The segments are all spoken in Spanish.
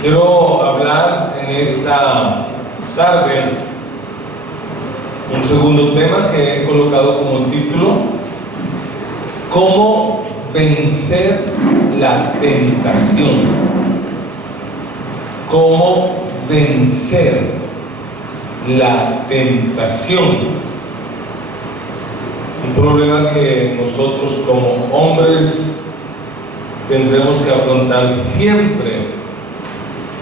Quiero hablar en esta tarde un segundo tema que he colocado como título: ¿cómo vencer la tentación? ¿Cómo vencer la tentación? Un problema que nosotros como hombres tendremos que afrontar siempre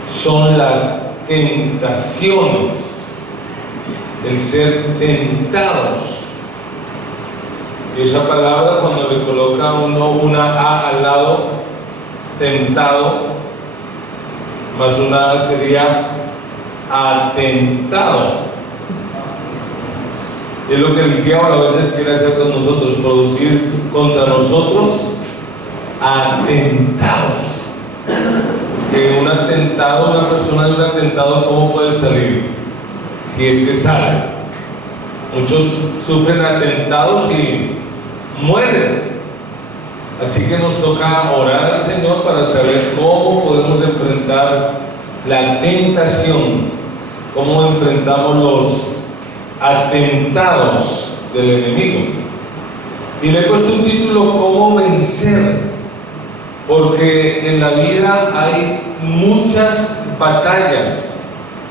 son las tentaciones, el ser tentados. Y esa palabra, cuando le coloca uno una A al lado, tentado, más una A sería atentado. Es lo que el diablo a veces quiere hacer con nosotros, producir contra nosotros atentados. Que un atentado, una persona de un atentado, ¿cómo puede salir? Si es que sale. Muchos sufren atentados y mueren. Así que nos toca orar al Señor para saber cómo podemos enfrentar la tentación, cómo enfrentamos los atentados del enemigo. Y le he puesto un título: ¿cómo vencer? Porque en la vida hay muchas batallas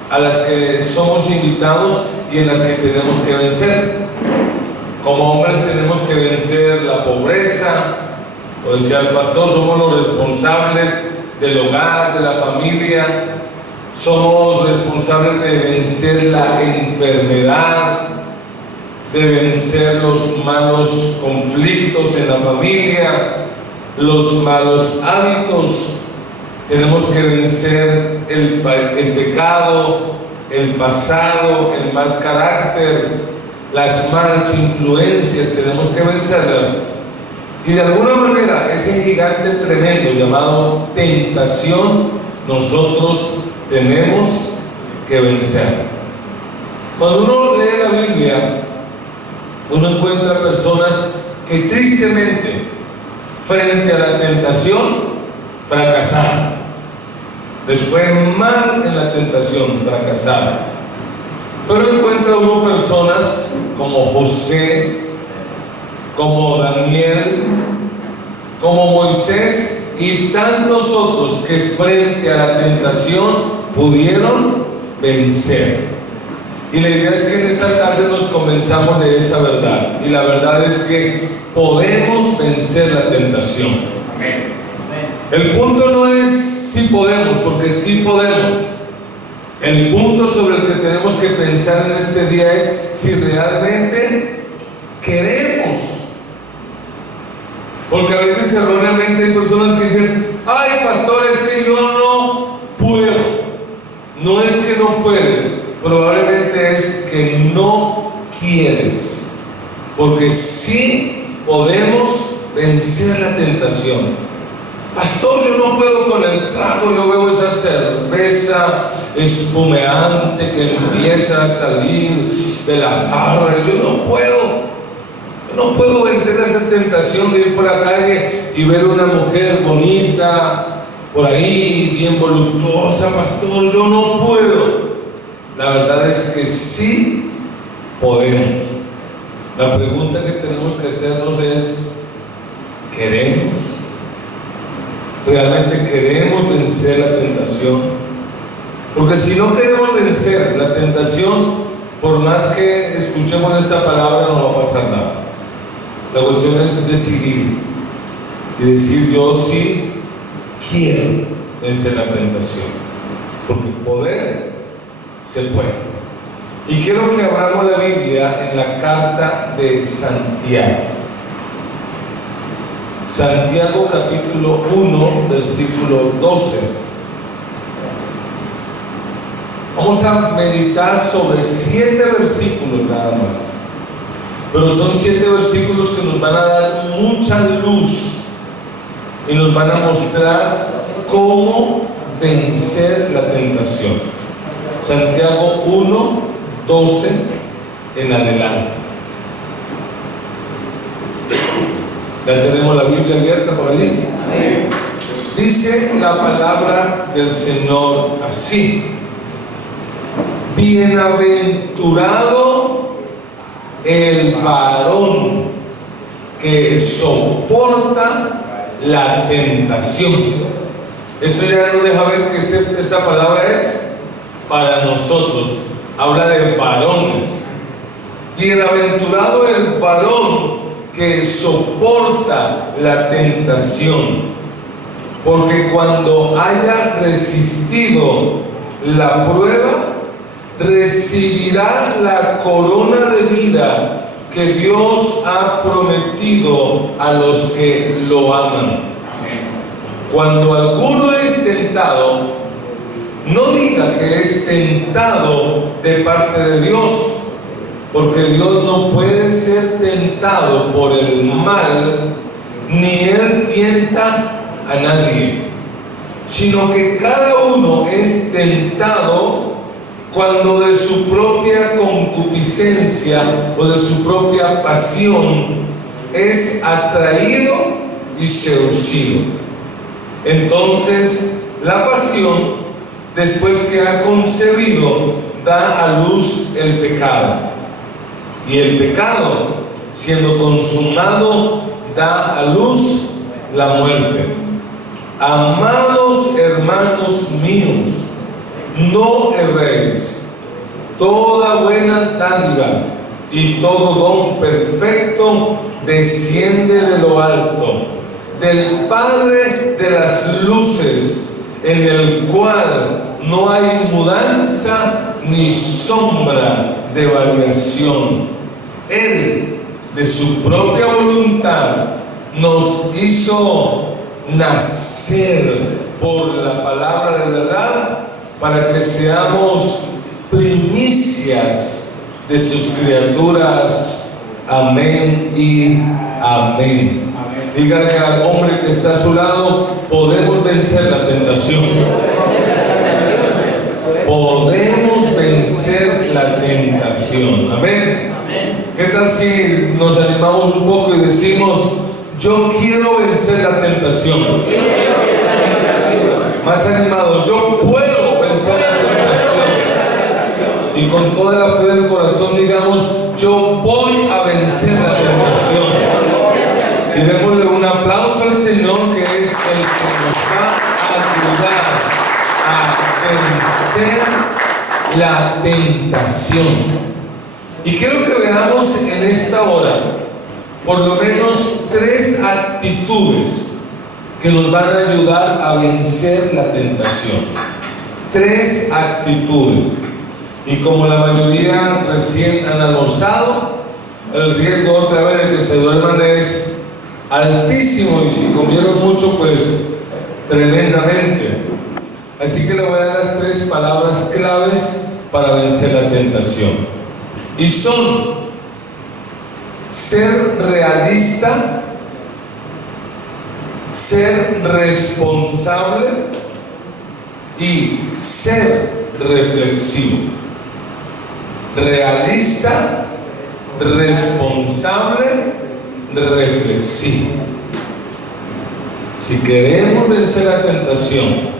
a las que somos invitados y en las que tenemos que vencer. Como hombres tenemos que vencer la pobreza, como decía el pastor, somos los responsables del hogar, de la familia. Somos responsables de vencer la enfermedad, de vencer los malos conflictos en la familia, los malos hábitos. Tenemos que vencer el pecado, el pasado, el mal carácter, las malas influencias. Tenemos que vencerlas. Y de alguna manera ese gigante tremendo llamado tentación, nosotros tenemos que vencer. Cuando uno lee la Biblia, uno encuentra personas que tristemente frente a la tentación fracasaron. Les fue mal en la tentación, fracasaron. Pero encuentra uno personas como José, como Daniel, como Moisés y tantos otros que frente a la tentación pudieron vencer. Y la idea es que en esta tarde nos convenzamos de esa verdad. Y la verdad es que podemos vencer la tentación. Amén. El punto no es si podemos, porque sí podemos. El punto sobre el que tenemos que pensar en este día es si realmente queremos. Porque a veces erróneamente hay personas que dicen: ay, pastor, es que yo no puedo. No es que no puedes, probablemente es que no quieres. Porque sí podemos vencer la tentación. Pastor, yo no puedo con el trago. Yo veo esa cerveza espumeante que empieza a salir de la jarra. Yo no puedo vencer esa tentación de ir por la calle y ver una mujer bonita por ahí, bien voluptuosa. Pastor, yo no puedo. La verdad es que sí podemos. La pregunta que tenemos que hacernos es: ¿queremos? ¿Realmente queremos vencer la tentación? Porque si no queremos vencer la tentación, por más que escuchemos esta palabra, no va a pasar nada. La cuestión es decidir y decir: yo sí quiero vencer la tentación, porque poder se puede. Y quiero que abramos la Biblia en la carta de Santiago. Santiago capítulo 1, versículo 12. Vamos a meditar sobre 7 versículos nada más. Pero son 7 versículos que nos van a dar mucha luz y nos van a mostrar cómo vencer la tentación. Santiago 1, 12 en adelante. Ya tenemos la Biblia abierta por allí. Amén. Dice la palabra del Señor así: bienaventurado el varón que soporta la tentación. Esto ya nos deja ver que esta palabra es para nosotros. Habla de varones. Bienaventurado el varón que soporta la tentación, porque cuando haya resistido la prueba, recibirá la corona de vida que Dios ha prometido a los que lo aman. Cuando alguno es tentado, no diga que es tentado de parte de Dios, porque Dios no puede ser tentado por el mal, ni Él tienta a nadie, sino que cada uno es tentado cuando de su propia concupiscencia o de su propia pasión es atraído y seducido. Entonces la pasión, después que ha concebido, da a luz el pecado, y el pecado, siendo consumado, da a luz la muerte. Amados hermanos míos, no erréis. Toda buena dádiva y todo don perfecto desciende de lo alto, del Padre de las luces, en el cual no hay mudanza ni sombra de variación. Él, de su propia voluntad, nos hizo nacer por la palabra de verdad, para que seamos primicias de sus criaturas. Amén y amén. Dígale al hombre que está a su lado: podemos vencer la tentación. Podemos vencer la tentación. Amén. ¿Qué tal si nos animamos un poco y decimos: yo quiero vencer la tentación? Más animado: yo puedo vencer la tentación. Y con toda la fe del corazón digamos: yo voy a vencer la tentación. Y démosle un aplauso al Señor, que es el que nos va a ayudar a vencer la tentación. Y quiero que veamos en esta hora por lo menos 3 actitudes que nos van a ayudar a vencer la tentación. 3 actitudes. Y como la mayoría recién han almorzado, el riesgo otra vez de que se duerman es altísimo, y si comieron mucho, pues tremendamente. Así que le voy a dar las 3 palabras claves para vencer la tentación. Y son: ser realista, ser responsable y ser reflexivo. Realista, responsable, reflexivo. Si queremos vencer la tentación,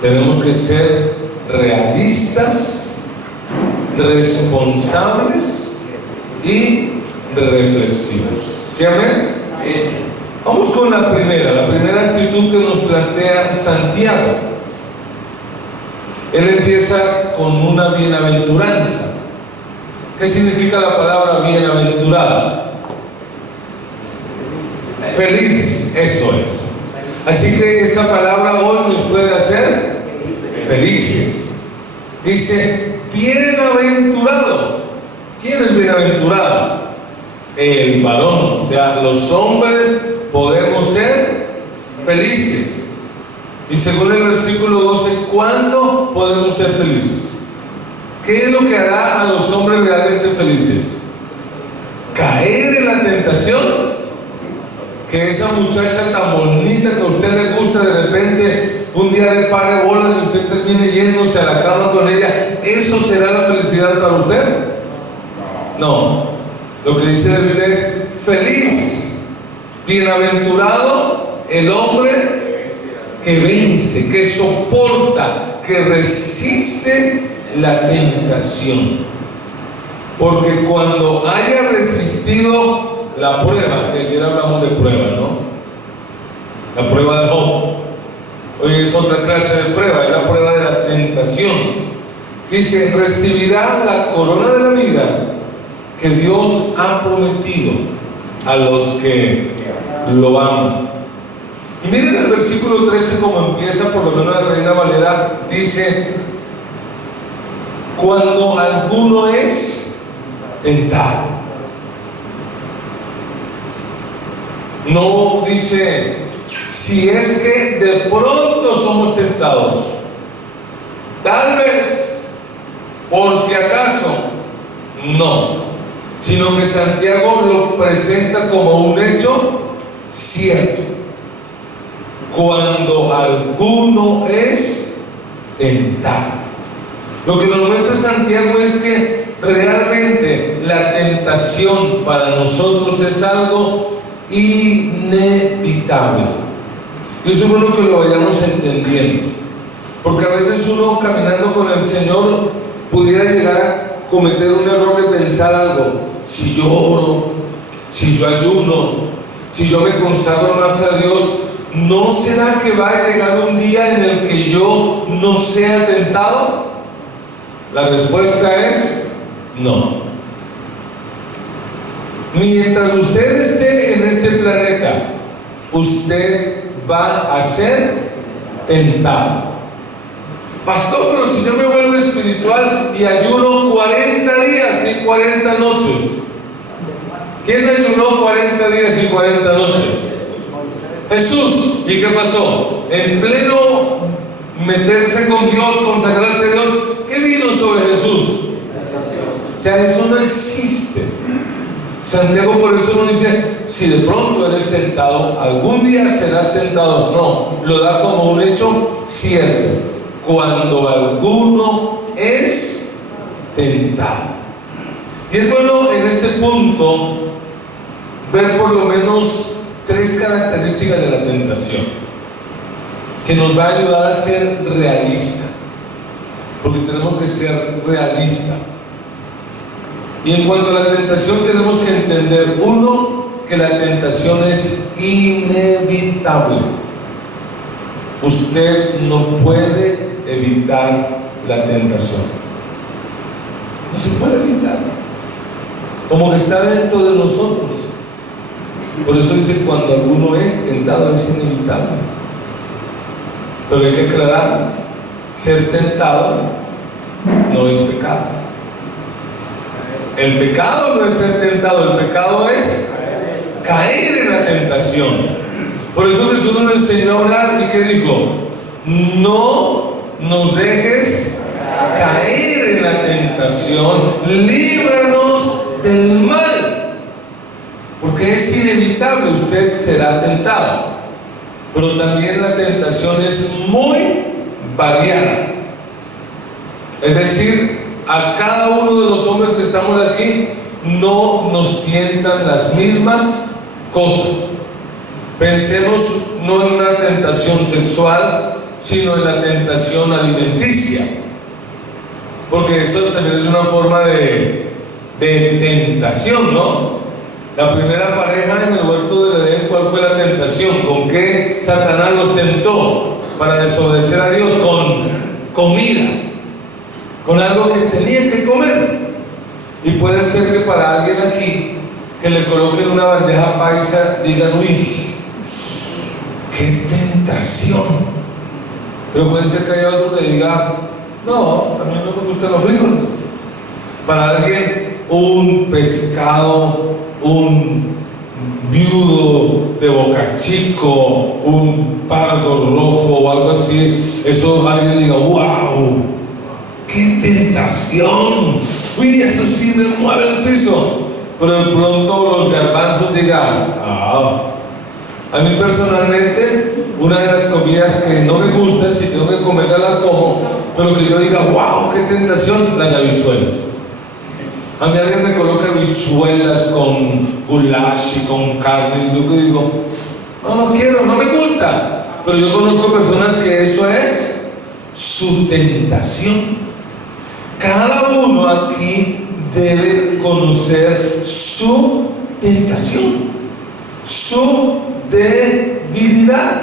tenemos que ser realistas, responsables y reflexivos. ¿Sí, amén? Vamos con la primera actitud que nos plantea Santiago. Él empieza con una bienaventuranza. ¿Qué significa la palabra bienaventurada? Feliz, eso es. Así que esta palabra hoy nos puede hacer felices. Dice: bienaventurado. ¿Quién es bienaventurado? El varón. O sea, los hombres podemos ser felices. Y según el versículo 12, ¿cuándo podemos ser felices? ¿Qué es lo que hará a los hombres realmente felices? Caer en la tentación. Que esa muchacha tan bonita que a usted le gusta, de repente un día le pare bolas y usted termine yéndose a la cama con ella. ¿Eso será la felicidad para usted? No. Lo que dice la Biblia es: feliz, bienaventurado el hombre que vence, que soporta, que resiste la tentación. Porque cuando haya resistido la prueba, que ayer hablamos de prueba, ¿no? La prueba de Job. Hoy es otra clase de prueba, es la prueba de la tentación. Dice, recibirá la corona de la vida que Dios ha prometido a los que lo aman. Y miren el versículo 13 como empieza, por lo menos la Reina Valera, dice, cuando alguno es tentado. No dice, si es que de pronto somos tentados, tal vez, por si acaso, no, sino que Santiago lo presenta como un hecho cierto. Cuando alguno es tentado. Lo que nos muestra Santiago es que realmente la tentación para nosotros es algo inevitable. Y eso es bueno que lo vayamos entendiendo, porque a veces uno caminando con el Señor pudiera llegar a cometer un error de pensar algo: si yo oro, si yo ayuno, si yo me consagro más a Dios, ¿no será que va a llegar un día en el que yo no sea tentado? La respuesta es no. Mientras usted esté en este planeta, usted va a ser tentado. Pastor, pero si yo me vuelvo espiritual y ayuno 40 días y 40 noches. ¿Quién ayunó 40 días y 40 noches? Jesús. ¿Y qué pasó? En pleno meterse con Dios, consagrarse a Dios, ¿qué vino sobre Jesús? O sea, eso no existe. Santiago por eso no dice, si de pronto eres tentado, algún día serás tentado. No, lo da como un hecho cierto. Cuando alguno es tentado. Y es bueno en este punto ver por lo menos 3 características de la tentación que nos va a ayudar a ser realista, porque tenemos que ser realistas. Y en cuanto a la tentación tenemos que entender, uno, que la tentación es inevitable. Usted no puede evitar la tentación. No se puede evitar. Como que está dentro de nosotros. Por eso dice, cuando alguno es tentado es inevitable. Pero hay que aclarar, ser tentado no es pecado. El pecado no es ser tentado, el pecado es caer en la tentación. Por eso Jesús nos enseñó a orar y que dijo, no nos dejes caer en la tentación, líbranos del mal. Porque es inevitable, usted será tentado. Pero también la tentación es muy variada. Es decir, a cada uno de los hombres que estamos aquí no nos tientan las mismas cosas. Pensemos no en una tentación sexual, sino en la tentación alimenticia, porque eso también es una forma de tentación, ¿no? La primera pareja en el huerto del Edén, ¿cuál fue la tentación? ¿Con qué Satanás los tentó para desobedecer a Dios? Con comida, con algo que tenían que comer. Y puede ser que para alguien aquí que le coloquen una bandeja paisa digan, uy, qué tentación. Pero puede ser que haya otro que diga, no, a mí no me gustan los frijoles. Para alguien un pescado, un viudo de Boca Chico, un pargo rojo o algo así, eso alguien diga, wow, ¡qué tentación! ¡Uy, eso sí me mueve el piso! Pero de pronto los garbanzos digan, a mí personalmente, una de las comidas que no me gusta, si tengo que comerla la como, pero que yo diga, wow, ¡qué tentación! Las habichuelas. A mí alguien me coloca habichuelas con goulash y con carne, y yo digo, no quiero, no me gusta. pero yo conozco personas que eso es su tentación. Cada uno aquí debe conocer su tentación, su debilidad,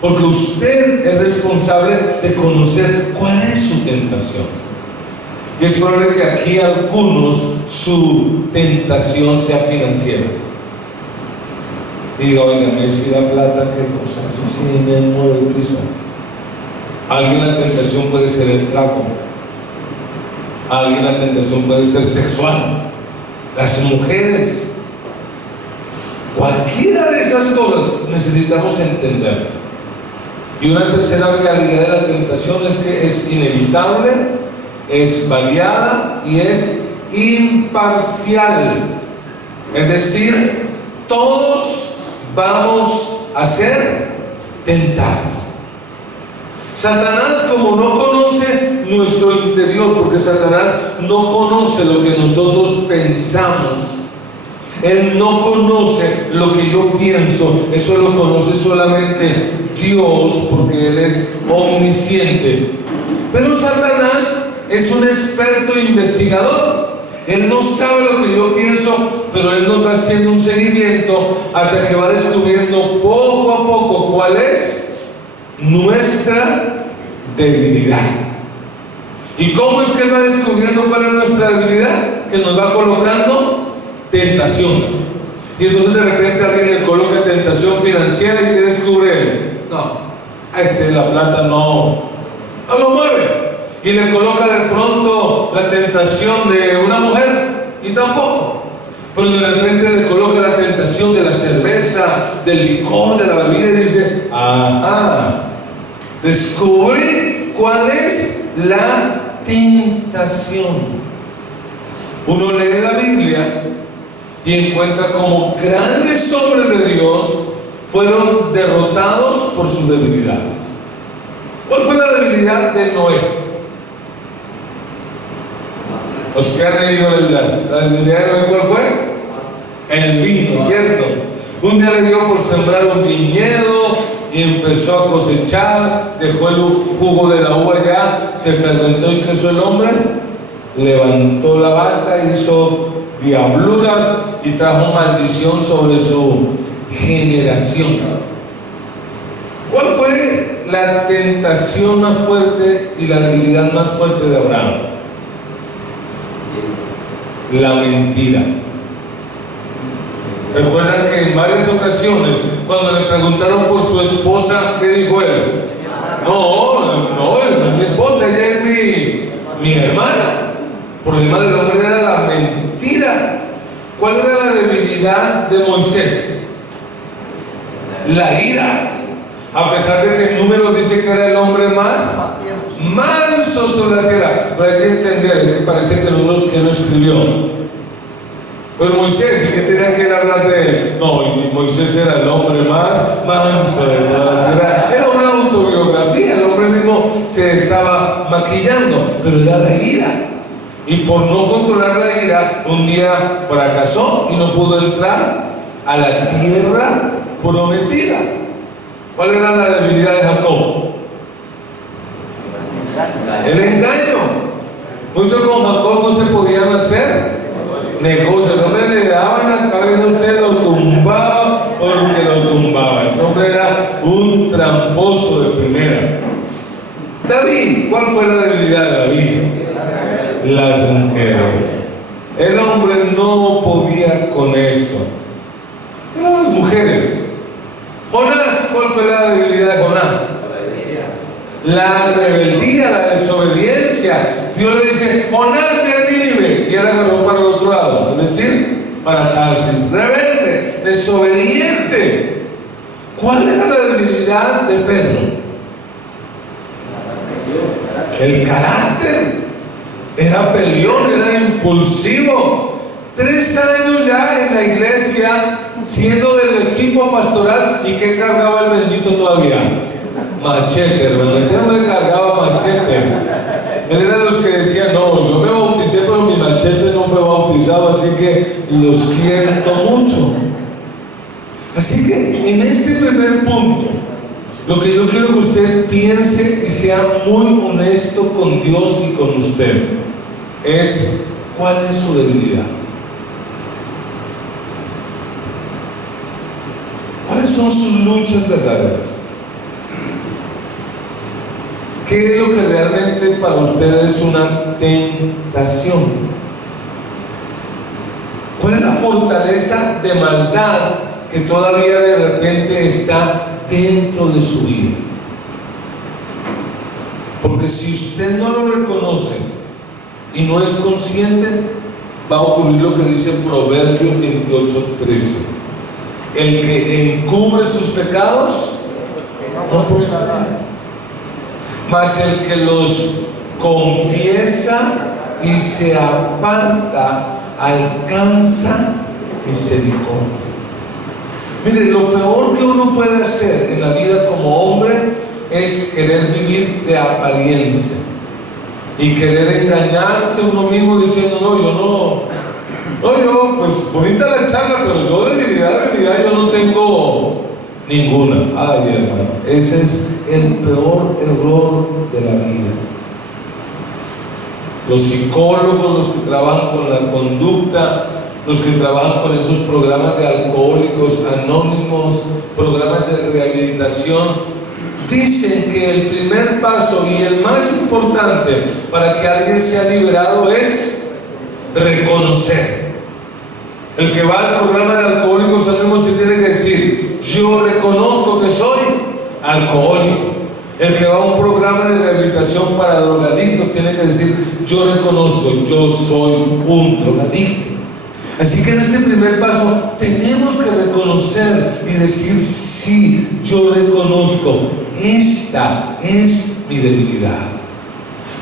porque usted es responsable de conocer cuál es su tentación. Y es probable que aquí algunos su tentación sea financiera. Diga, oiga, me si da plata, qué cosa, eso sí me mueve el piso. Alguien la tentación puede ser el trago. Alguien la tentación puede ser sexual. Las mujeres. Cualquiera de esas cosas necesitamos entender. Y una tercera realidad de la tentación es que es inevitable, es variada y es imparcial. Es decir, todos vamos a ser tentados. Satanás, como no conoce nuestro interior, porque Satanás no conoce lo que nosotros pensamos, él no conoce lo que yo pienso, eso lo conoce solamente Dios, porque Él es omnisciente. Pero Satanás es un experto investigador. Él no sabe lo que yo pienso, pero Él nos va haciendo un seguimiento hasta que va descubriendo poco a poco cuál es nuestra debilidad. ¿Y cómo es que Él va descubriendo cuál es nuestra debilidad? Que nos va colocando tentación. Y entonces de repente alguien le coloca tentación financiera y ¿qué descubre él? No, a la plata no lo mueve. Y le coloca de pronto la tentación de una mujer y tampoco. Pero de repente le coloca la tentación de la cerveza, del licor, de la bebida y dice, ajá, descubrí cuál es la tentación. Uno lee la Biblia y encuentra como grandes hombres de Dios fueron derrotados por sus debilidades. ¿Cuál fue la debilidad de Noé? Los que han leído la debilidad de Noé, ¿cuál fue? El vino, ¿cierto? Un día le dio por sembrar un viñedo y empezó a cosechar, dejó el jugo de la uva ya, se fermentó y ¿qué hizo el hombre? Levantó la vaca, hizo diabluras y trajo maldición sobre su generación. ¿Cuál fue la tentación más fuerte y la debilidad más fuerte de Abraham? La mentira. Recuerdan que en varias ocasiones, cuando le preguntaron por su esposa, ¿qué dijo él? No es mi esposa, ella es mi hermana. El problema del hombre era la mentira. ¿Cuál era la debilidad de Moisés? La ira. A pesar de que en Números dice que era el hombre más manso sobre la tierra. Pero hay que entender que parece que Números que no escribió. Pues Moisés, ¿y qué tenía que hablar de él? No, Moisés era el hombre más manso de la tierra. Era una autobiografía, el hombre mismo se estaba maquillando, pero era la ira. Y por no controlar la ira, un día fracasó y no pudo entrar a la tierra prometida. ¿Cuál era la debilidad de Jacob? El engaño. Muchos con Jacob no se podían hacer negocios. El hombre le daba en la cabeza a usted, lo tumbaba porque lo tumbaba. Ese hombre era un tramposo de primera. David, ¿cuál fue la debilidad de David? Las mujeres. El hombre no podía con eso. Eran las mujeres. Jonás, ¿cuál fue la debilidad de Jonás? La rebeldía, la desobediencia. Dios le dice, Jonás de Nínive, y él agarró para el otro lado, es decir, para Tarsis. Rebelde, desobediente. ¿Cuál era la debilidad de Pedro? El carácter. Era peleón, era impulsivo. 3 años ya en la iglesia, siendo del equipo pastoral, ¿y qué cargaba el bendito todavía? Machete, hermano. Ese hombre cargaba machete. Él era de los que decían, no, yo me bauticé, pero mi machete no fue bautizado, así que lo siento mucho. Así que en este primer punto, Lo que yo quiero que usted piense y sea muy honesto con Dios y con usted es: ¿cuál es su debilidad? ¿Cuáles son sus luchas verdaderas? ¿Qué es lo que realmente para usted es una tentación? ¿Cuál es la fortaleza de maldad que todavía de repente está dentro de su vida? Porque si usted no lo reconoce y no es consciente, va a ocurrir lo que dice Proverbios 28:13: el que encubre sus pecados no prosperará, mas el que los confiesa y se aparta alcanza misericordia. Mire, lo peor que uno puede hacer en la vida como hombre es querer vivir de apariencia y querer engañarse uno mismo diciendo: yo, pues bonita la charla, pero yo debilidad yo no tengo ninguna. Ay, hermano, ese es el peor error de la vida. Los psicólogos, los que trabajan con la conducta, los que trabajan con esos programas de alcohólicos anónimos, programas de rehabilitación, dicen que el primer paso y el más importante para que alguien sea liberado es reconocer. El que va al programa de alcohólicos anónimos, que tiene que decir: yo reconozco que soy alcohólico. El que va a un programa de rehabilitación para drogadictos tiene que decir: yo reconozco, yo soy un drogadicto. Así que en este primer paso tenemos que reconocer y decir: sí, yo reconozco, esta es mi debilidad.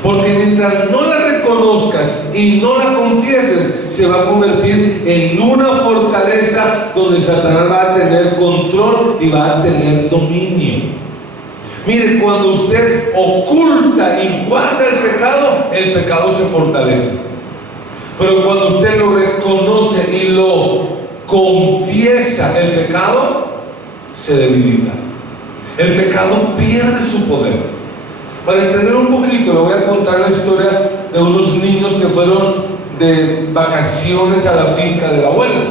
Porque mientras no la reconozcas y no la confieses, se va a convertir en una fortaleza donde Satanás va a tener control y va a tener dominio. Mire, cuando usted oculta y guarda el pecado se fortalece. Pero cuando usted lo reconoce y lo confiesa, el pecado se debilita. El pecado pierde su poder. Para entender un poquito, le voy a contar la historia de unos niños que fueron de vacaciones a la finca de la abuela.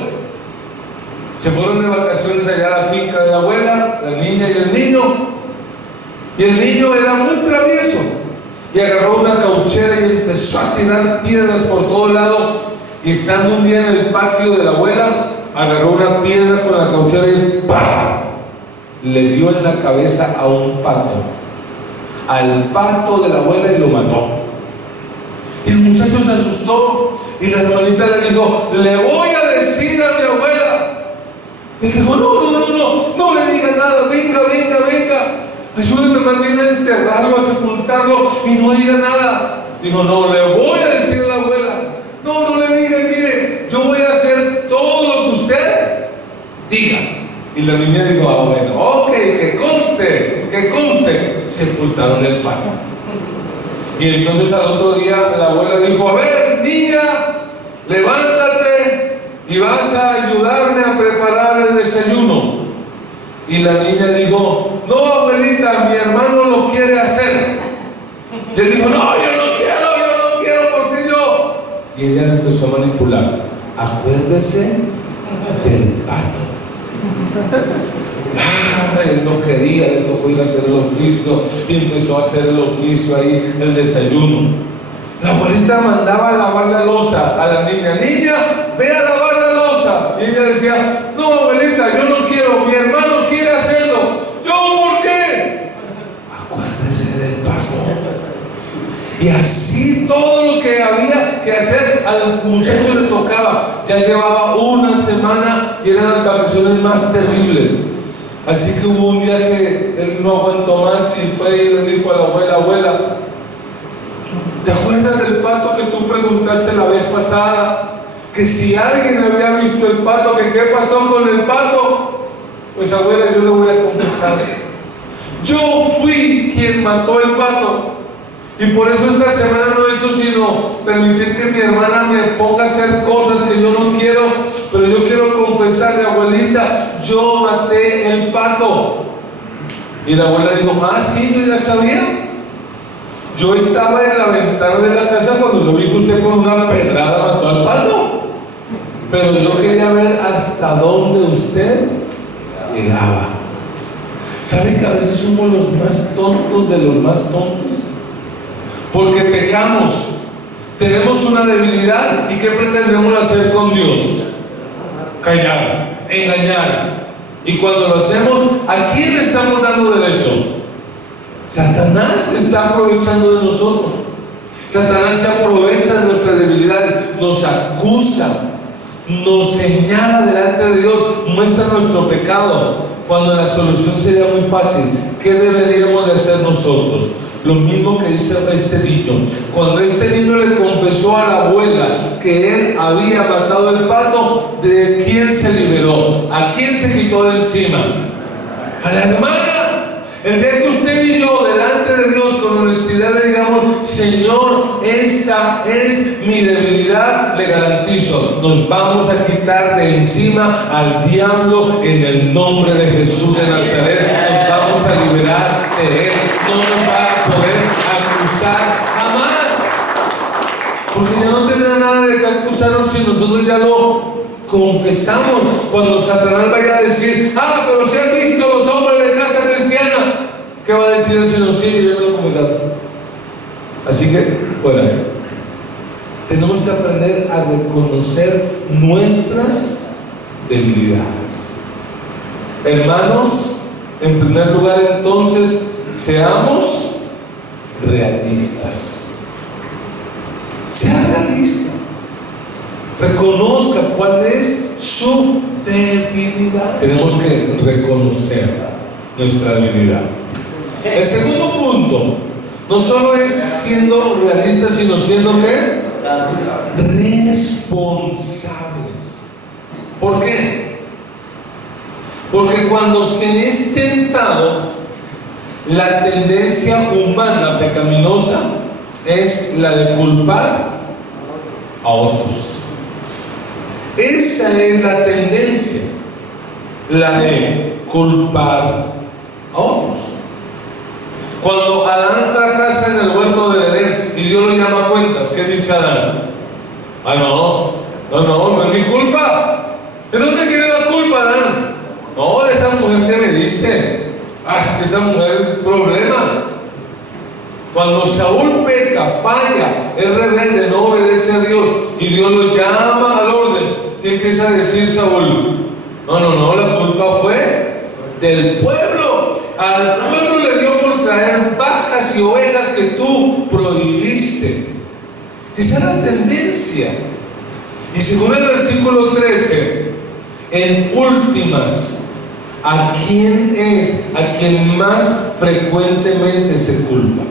Se fueron de vacaciones allá a la finca de la abuela, la niña y el niño. Y el niño era muy travieso y agarró una cauchera y empezó a tirar piedras por todo lado. Y estando un día en el patio de la abuela, agarró una piedra con la cauchera y ¡pam!, le dio en la cabeza a un pato, al pato de la abuela, y lo mató. Y el muchacho se asustó y la hermanita le dijo: le voy a decir a mi abuela. Y dijo: no le diga nada, venga, ayúdeme más bien a enterrarlo, a sepultarlo, y no diga nada. Dijo: no, le voy a decir a la abuela. No le diga, mire, yo voy a hacer todo lo que usted diga. Y la niña dijo: bueno, ok, que conste. Sepultaron el pato. Y entonces al otro día la abuela dijo: a ver, niña, levántate y vas a ayudarme a preparar el desayuno. Y la niña dijo: no, abuelita, mi hermano lo quiere hacer. Y él dijo: no, yo no quiero, porque yo. Y ella empezó a manipular: acuérdese del pato. Él no quería, le tocó ir a hacer el oficio y empezó a hacer el oficio ahí, el desayuno. La abuelita mandaba a lavar la loza a la niña: niña, ve a lavar la loza. Y ella decía: no, abuelita, yo no quiero, mi hermano quiere hacerlo. ¿Yo por qué? Acuérdese del pato. Y así todo lo que había que hacer al muchacho le tocaba. Ya llevaba una semana y eran las vacaciones más terribles. Así que hubo un día que él no aguantó más y fue y le dijo a la abuela: abuela, ¿te acuerdas del pato que tú preguntaste la vez pasada? Que si alguien había visto el pato, que qué pasó con el pato. Pues abuela, yo le voy a confesar: yo fui quien mató el pato. Y por eso esta semana no he hecho sino permitir que mi hermana me ponga a hacer cosas que yo no quiero. Pero yo quiero confesarle: abuelita, yo maté el pato. Y la abuela dijo, ah, sí, yo ya sabía. Yo estaba en la ventana de la casa cuando lo vi que usted con una pedrada mató al pato. Pero yo quería ver hasta dónde usted llegaba. ¿Saben que a veces somos los más tontos de los más tontos? Porque pecamos, tenemos una debilidad, ¿y qué pretendemos hacer con Dios? Callar, engañar. Y cuando lo hacemos, ¿a quién le estamos dando derecho? Satanás se está aprovechando de nosotros. Satanás se aprovecha de nuestra debilidad, nos acusa, nos señala delante de Dios, muestra nuestro pecado, cuando la solución sería muy fácil. ¿Qué deberíamos de hacer nosotros? Lo mismo que dice este niño. Cuando este niño le confesó a la abuela que él había matado el pato, ¿de quién se liberó? ¿A quién se quitó de encima? A la hermana. El día que usted y yo delante de Dios con honestidad le digamos, Señor, esta es mi debilidad, le garantizo, nos vamos a quitar de encima al diablo en el nombre de Jesús de Nazaret. Nos vamos a liberar de él. No nos va a poder acusar jamás, porque ya no tendrá nada de que acusarnos si nosotros ya lo confesamos. Cuando Satanás vaya a decir, ah, pero se han visto los hombres de casa cristiana, ¿qué va a decir el Señor? Sí, yo me lo he confesado. Así que, fuera. Tenemos que aprender a reconocer nuestras debilidades. Hermanos, en primer lugar, entonces, seamos realistas. Sea realista. Reconozca cuál es su debilidad. Tenemos que reconocer nuestra debilidad. El segundo punto, no solo es siendo realistas, sino siendo ¿qué? Responsables. ¿Por qué? Porque cuando se es tentado, la tendencia humana pecaminosa es la de culpar a otros. Esa es la tendencia, la de culpar a otros. Cuando Adán fracasa en el huerto del Edén y Dios lo llama a cuentas, ¿qué dice Adán? Ah, no es mi culpa. ¿De dónde quiere la culpa, Adán? No, de esa mujer que me diste. Ah, es que esa mujer es el problema. Cuando Saúl peca, falla, es rebelde, no obedece a Dios y Dios lo llama al orden, ¿qué empieza a decir Saúl? No, la culpa fue del pueblo. Al pueblo le dio por traer vacas y ovejas que tú prohibiste. Esa es la tendencia. Y según el versículo 13, en últimas, ¿a quién es a quien más frecuentemente se culpa?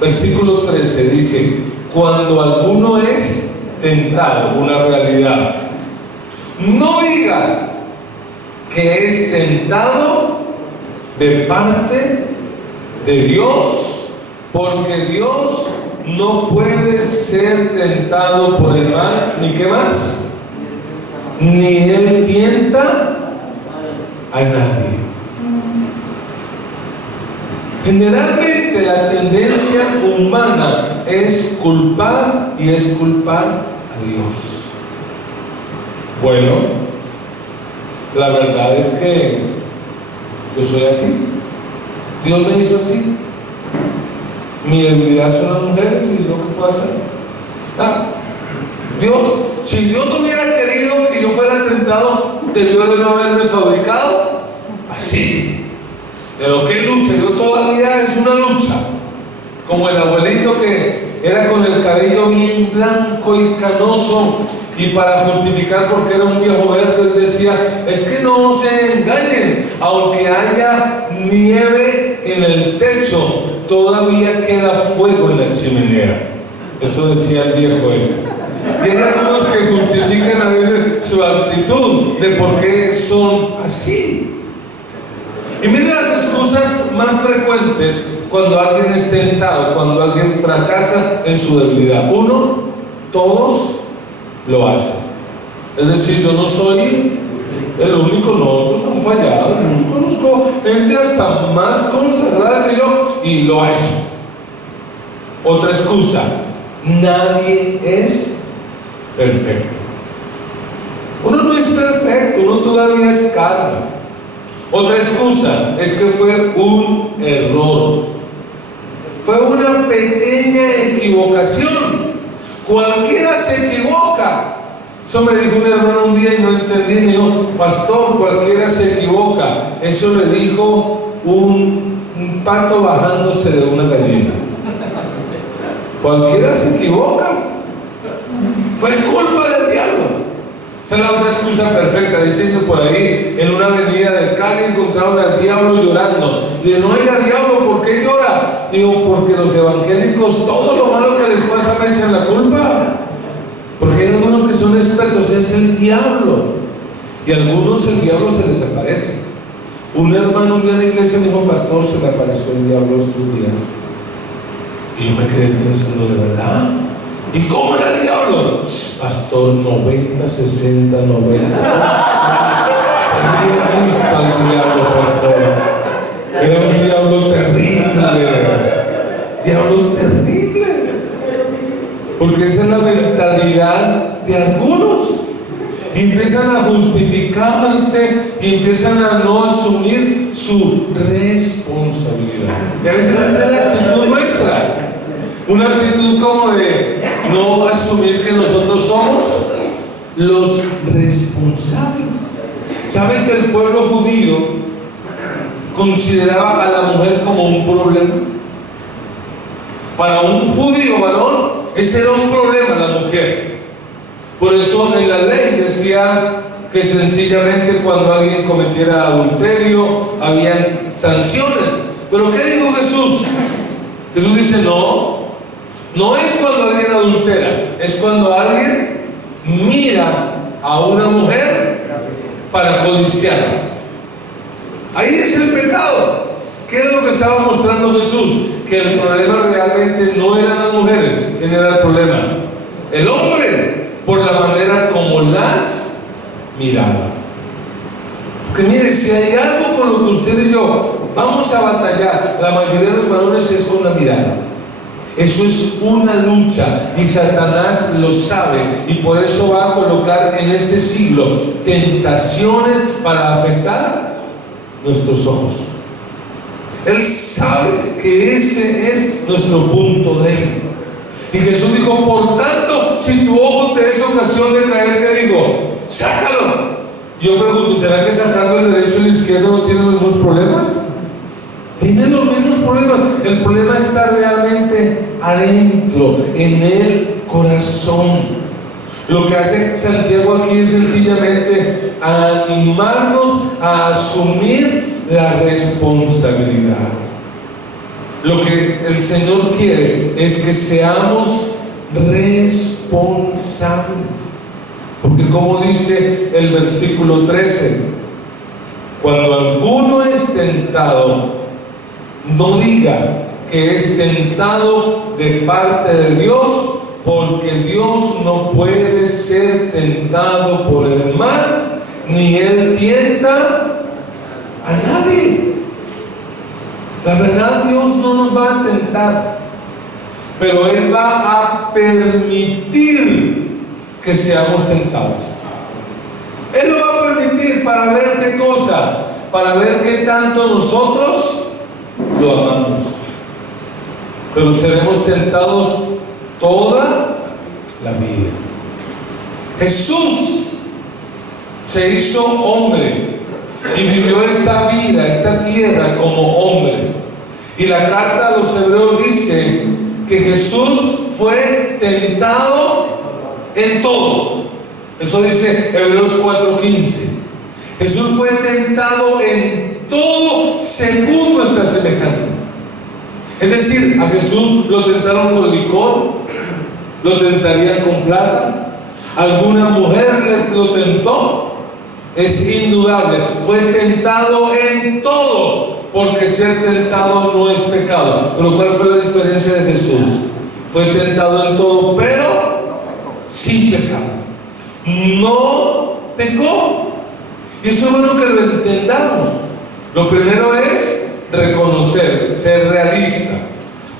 Versículo 13 dice, cuando alguno es tentado, una realidad, no diga que es tentado de parte de Dios, porque Dios no puede ser tentado por el mal, ni qué más, ni él tienta a nadie. Generalmente la tendencia humana es culpar y es culpar a Dios. Bueno, la verdad es que yo soy así. Dios me hizo así. Mi debilidad son las mujeres y lo que puedo hacer. Si Dios no hubiera querido que yo fuera tentado, debió de no haberme fabricado así. Pero qué lucha, yo todavía es una lucha. Como el abuelito que era con el cabello bien blanco y canoso, y para justificar porque era un viejo verde, él decía, es que no se engañen, aunque haya nieve en el techo, todavía queda fuego en la chimenea. Eso decía el viejo ese. Y hay algunos que justifican a veces su actitud de por qué son así. Y miren las excusas más frecuentes cuando alguien es tentado, cuando alguien fracasa en su debilidad. Uno, todos lo hacen. Es decir, yo no soy El único, no, otros han fallado. Yo conozco gente hasta más consagrada que yo y lo ha hecho. Otra excusa: nadie es perfecto. Uno no es perfecto, uno todavía es carne. Otra excusa es que fue un error. Fue una pequeña equivocación. Cualquiera se equivoca. Eso me dijo un hermano un día y no entendí. Me dijo: pastor, cualquiera se equivoca. Eso le dijo un pato bajándose de una gallina. Cualquiera se equivoca. Fue culpa del diablo. Esa es la otra excusa perfecta. Diciendo por ahí, en una avenida de Cali encontraron al diablo llorando. Le dijeron: oiga, diablo, ¿por qué llora? Digo: porque los evangélicos, todo lo malo que les pasa me echan la culpa. Porque hay algunos que son expertos, es el diablo. Y a algunos el diablo se les aparece. Un hermano un día en la iglesia me dijo: pastor, se me apareció el diablo estos días. Y yo me quedé pensando: ¿de verdad? ¿Y cómo era el diablo? Pastor, 90, 60, 90. Había visto al diablo, pastor. Era un diablo terrible. Diablo terrible. Porque esa es la mentalidad de algunos. Y empiezan a justificarse y empiezan a no asumir su responsabilidad. Y a veces esa es la actitud nuestra. Una actitud como de no asumir que nosotros somos los responsables. ¿Saben que el pueblo judío consideraba a la mujer como un problema? Para un judío varón, ese era un problema, la mujer. Por eso en la ley decía que sencillamente cuando alguien cometiera adulterio había sanciones. ¿Pero qué dijo Jesús? Jesús dice: no es cuando alguien adultera, es cuando alguien mira a una mujer para codiciarla. Ahí es el pecado. ¿Qué es lo que estaba mostrando Jesús? Que el problema realmente no eran las mujeres. ¿Quién era el problema? El hombre, por la manera como las miraba. Porque mire, si hay algo con lo que usted y yo vamos a batallar, la mayoría de los varones, es con la mirada. Eso es una lucha y Satanás lo sabe, y por eso va a colocar en este siglo tentaciones para afectar nuestros ojos. Él sabe que ese es nuestro punto débil. Y Jesús dijo: por tanto, si tu ojo te es ocasión de caer, ¿qué digo? Sácalo. Yo pregunto: ¿será que sacando el derecho y el izquierdo no tienen los mismos problemas? Tienen los mismos problemas. El problema está realmente adentro, en el corazón. Lo que hace Santiago aquí es sencillamente animarnos a asumir la responsabilidad. Lo que el Señor quiere es que seamos responsables. Porque como dice el versículo 13, cuando alguno es tentado, no diga que es tentado de parte de Dios, porque Dios no puede ser tentado por el mal, ni Él tienta a nadie. La verdad, Dios no nos va a tentar, pero Él va a permitir que seamos tentados. Él lo va a permitir para ver qué cosa, para ver qué tanto nosotros lo amamos. Pero seremos tentados toda la vida. Jesús se hizo hombre y vivió esta vida, esta tierra como hombre. Y la carta a los hebreos dice que Jesús fue tentado en todo. Eso dice Hebreos 4:15. Jesús fue tentado en todo según nuestra semejanza. Es decir, a Jesús lo tentaron con licor, lo tentarían con plata, alguna mujer lo tentó. Es indudable, fue tentado en todo, porque ser tentado no es pecado. Pero ¿cuál fue la diferencia de Jesús? Fue tentado en todo, pero sin pecado. No pecó. Y eso es bueno que lo entendamos. Lo primero es reconocer, ser realista.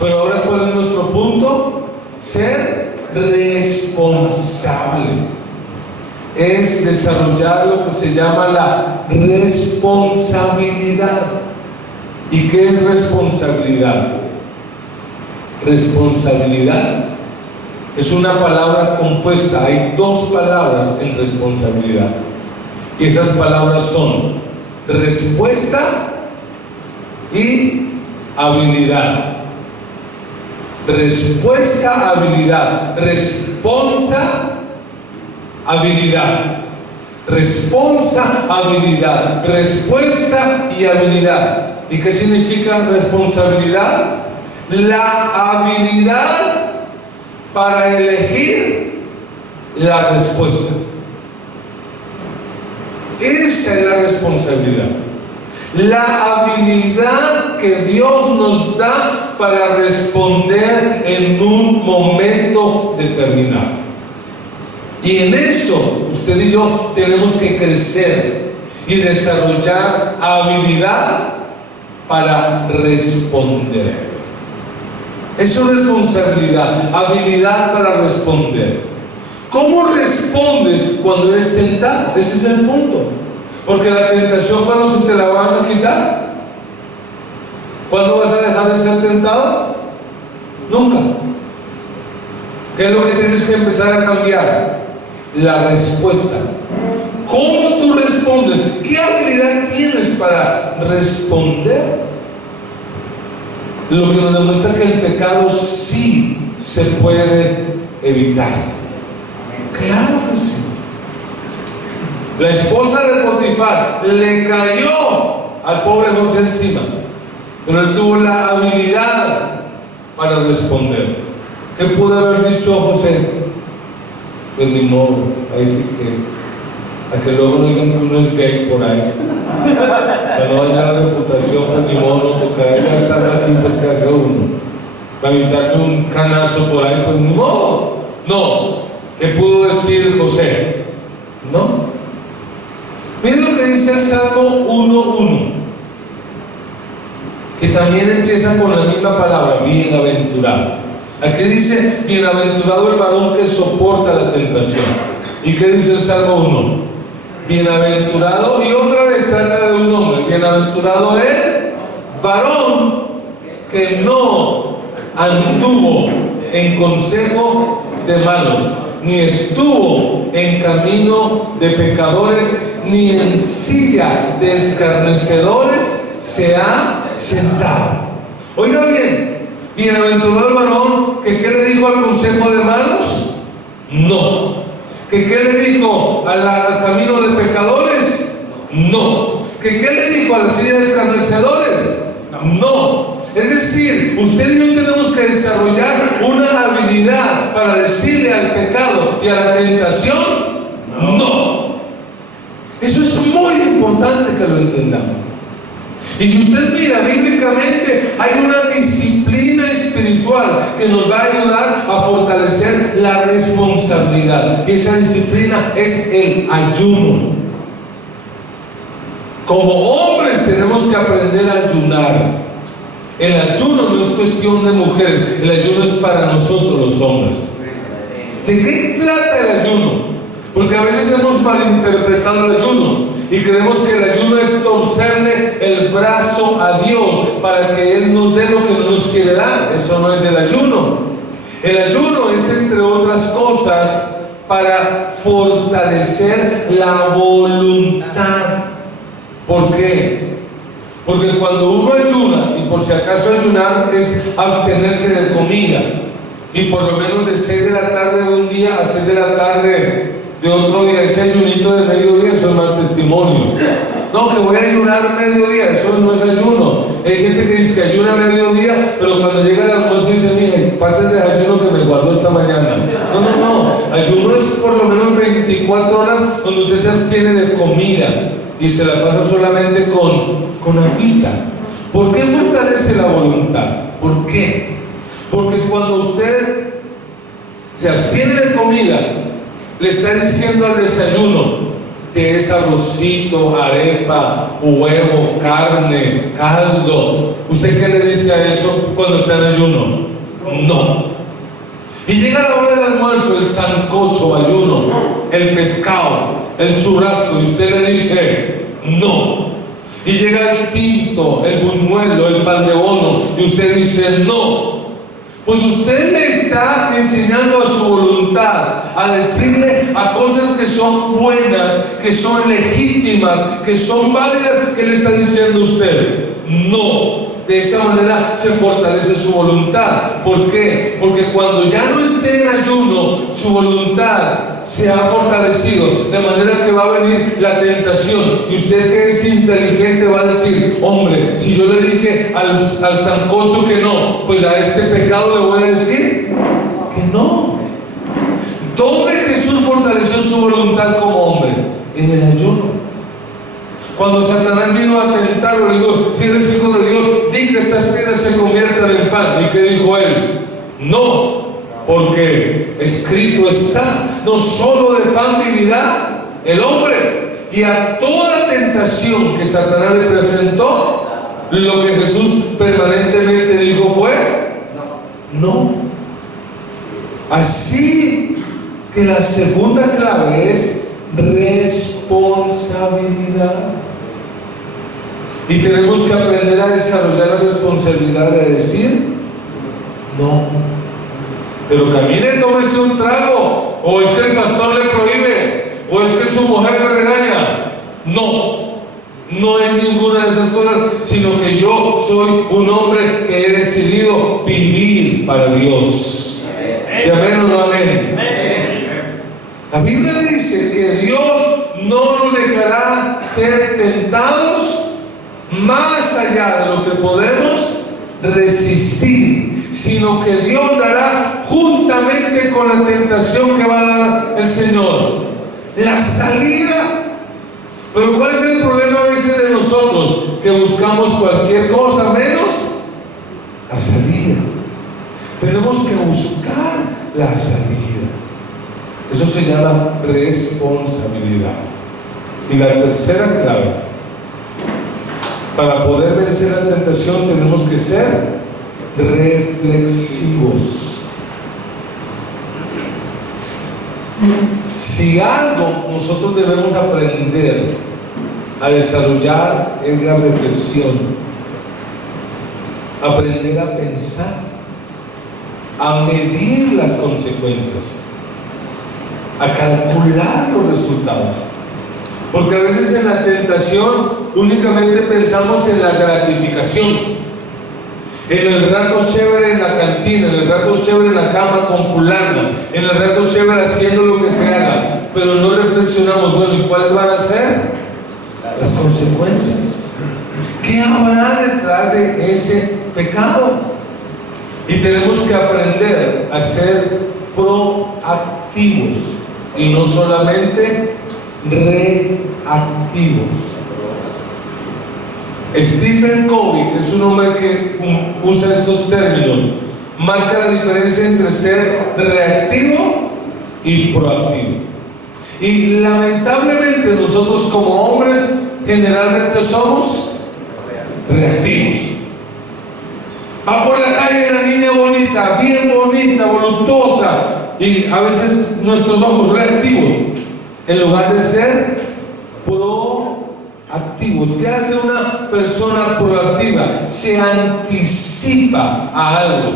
Pero ahora, ¿cuál es nuestro punto? Ser responsable. Es desarrollar lo que se llama la responsabilidad. ¿Y qué es responsabilidad? Responsabilidad es una palabra compuesta. Hay dos palabras en responsabilidad. Y esas palabras son respuesta y habilidad. Respuesta, habilidad. Responsa, habilidad. Responsa, habilidad. Respuesta y habilidad. ¿Y qué significa responsabilidad? La habilidad para elegir la respuesta. Esa es la responsabilidad. La habilidad que Dios nos da para responder en un momento determinado. Y en eso usted y yo tenemos que crecer y desarrollar habilidad para responder. Eso es responsabilidad, habilidad para responder. ¿Cómo respondes cuando eres tentado? Ese es el punto. Porque la tentación, ¿cuándo se te la van a quitar? ¿Cuándo vas a dejar de ser tentado? Nunca. ¿Qué es lo que tienes que empezar a cambiar? La respuesta. ¿Cómo tú respondes? ¿Qué habilidad tienes para responder? Lo que nos demuestra que el pecado sí se puede evitar. Claro que sí. La esposa de Potifar le cayó al pobre José encima, pero él tuvo la habilidad para responder. ¿Qué pudo haber dicho José? Pues ni modo, ahí sí que a que luego no digan que uno es gay por ahí, para no dañar la reputación, pues ni modo, no toca, ya estando aquí, pues ¿qué hace uno? Para evitarle un canazo por ahí, pues ni modo. No. ¿Qué pudo decir José? No. Miren lo que dice el Salmo 1:1, que también empieza con la misma palabra, bienaventurado. Aquí dice, bienaventurado el varón que soporta la tentación. ¿Y qué dice el Salmo 1? Bienaventurado, y otra vez trata de un hombre, bienaventurado el varón que no anduvo en consejo de malos, ni estuvo en camino de pecadores, ni en silla de escarnecedores se ha sentado. Oiga bien, bienaventurado el varón que ¿qué le dijo al consejo de malos? No. ¿Que qué le dijo al camino de pecadores? No. ¿Que qué le dijo a la silla de escarnecedores? No. Es decir, usted y yo tenemos que desarrollar una habilidad para decirle al pecado y a la tentación no. Eso es muy importante que lo entendamos. Y si usted mira bíblicamente, hay una disciplina espiritual que nos va a ayudar a fortalecer la responsabilidad. Y esa disciplina es el ayuno. Como hombres tenemos que aprender a ayunar. El ayuno no es cuestión de mujeres, el ayuno es para nosotros los hombres. ¿De qué trata el ayuno? Porque a veces hemos malinterpretado el ayuno y creemos que el ayuno es torcerle el brazo a Dios para que Él nos dé lo que no nos quiere dar. Eso no es el ayuno. El ayuno es, entre otras cosas, para fortalecer la voluntad. ¿Por qué? Porque cuando uno ayuna, y por si acaso ayunar es abstenerse de comida, y por lo menos de 6 de la tarde de un día a 6 de la tarde de otro día, ese ayunito de mediodía, eso es mal testimonio. No, que voy a ayunar mediodía, eso no es ayuno. Hay gente que dice que ayuna mediodía, pero cuando llega el almuerzo dice, mire, pase el ayuno que me guardó esta mañana. No. Ayuno es por lo menos 24 horas donde usted se abstiene de comida y se la pasa solamente con agüita. ¿Por qué fortalece la voluntad? ¿Por qué? Porque cuando usted se abstiene de comida, le está diciendo al desayuno, que es arrocito, arepa, huevo, carne, caldo. ¿Usted qué le dice a eso cuando está en ayuno? No. Y llega la hora del almuerzo, el sancocho, ayuno, el pescado, el churrasco, y usted le dice no. Y llega el tinto, el buñuelo, el pan de bono, y usted dice no. Pues usted le está enseñando a su voluntad a decirle a cosas que son buenas, que son legítimas, que son válidas, que le está diciendo usted no. De esa manera se fortalece su voluntad. ¿Por qué? Porque cuando ya no esté en ayuno, su voluntad se ha fortalecido, de manera que va a venir la tentación, y usted que es inteligente va a decir: hombre, si yo le dije al sancocho que no, pues a este pecado le voy a decir que no. ¿Dónde Jesús fortaleció su voluntad como hombre? En el ayuno. Cuando Satanás vino a tentarlo, le dijo: si eres hijo de Dios, di que estas piedras se conviertan en pan. ¿Y qué dijo él? No, porque escrito está: no solo de pan vivirá el hombre. Y a toda tentación que Satanás le presentó, lo que Jesús permanentemente dijo fue no. Así que la segunda clave es responsabilidad. Y tenemos que aprender a desarrollar la responsabilidad de decir no. Pero camine, tómese un trago, o es que el pastor le prohíbe, o es que su mujer le regaña. No, no es ninguna de esas cosas, sino que yo soy un hombre que he decidido vivir para Dios. ¿Sí, amén o no amén? La Biblia dice que Dios no nos dejará ser tentados más allá de lo que podemos resistir, sino que Dios dará juntamente con la tentación que va a dar el Señor la salida. Pero ¿cuál es el problema a veces de nosotros? Que buscamos cualquier cosa menos la salida. Tenemos que buscar la salida. Eso se llama responsabilidad. Y la tercera clave: para poder vencer la tentación tenemos que ser reflexivos. Si algo nosotros debemos aprender a desarrollar es la reflexión, aprender a pensar, a medir las consecuencias, a calcular los resultados. Porque a veces en la tentación únicamente pensamos en la gratificación, en el rato chévere en la cantina, en el rato chévere en la cama con fulano, en el rato chévere haciendo lo que se haga, pero no reflexionamos: bueno, ¿y cuáles van a ser las consecuencias? ¿Qué habrá detrás de ese pecado? Y tenemos que aprender a ser proactivos y no solamente reactivos. Stephen Covey, que es un hombre que usa estos términos, marca la diferencia entre ser reactivo y proactivo. Y lamentablemente nosotros como hombres generalmente somos reactivos. Va por la calle la niña bonita, bien bonita, voluptuosa, y a veces nuestros ojos reactivos en lugar de ser proactivos. ¿Qué hace una persona proactiva? Se anticipa a algo,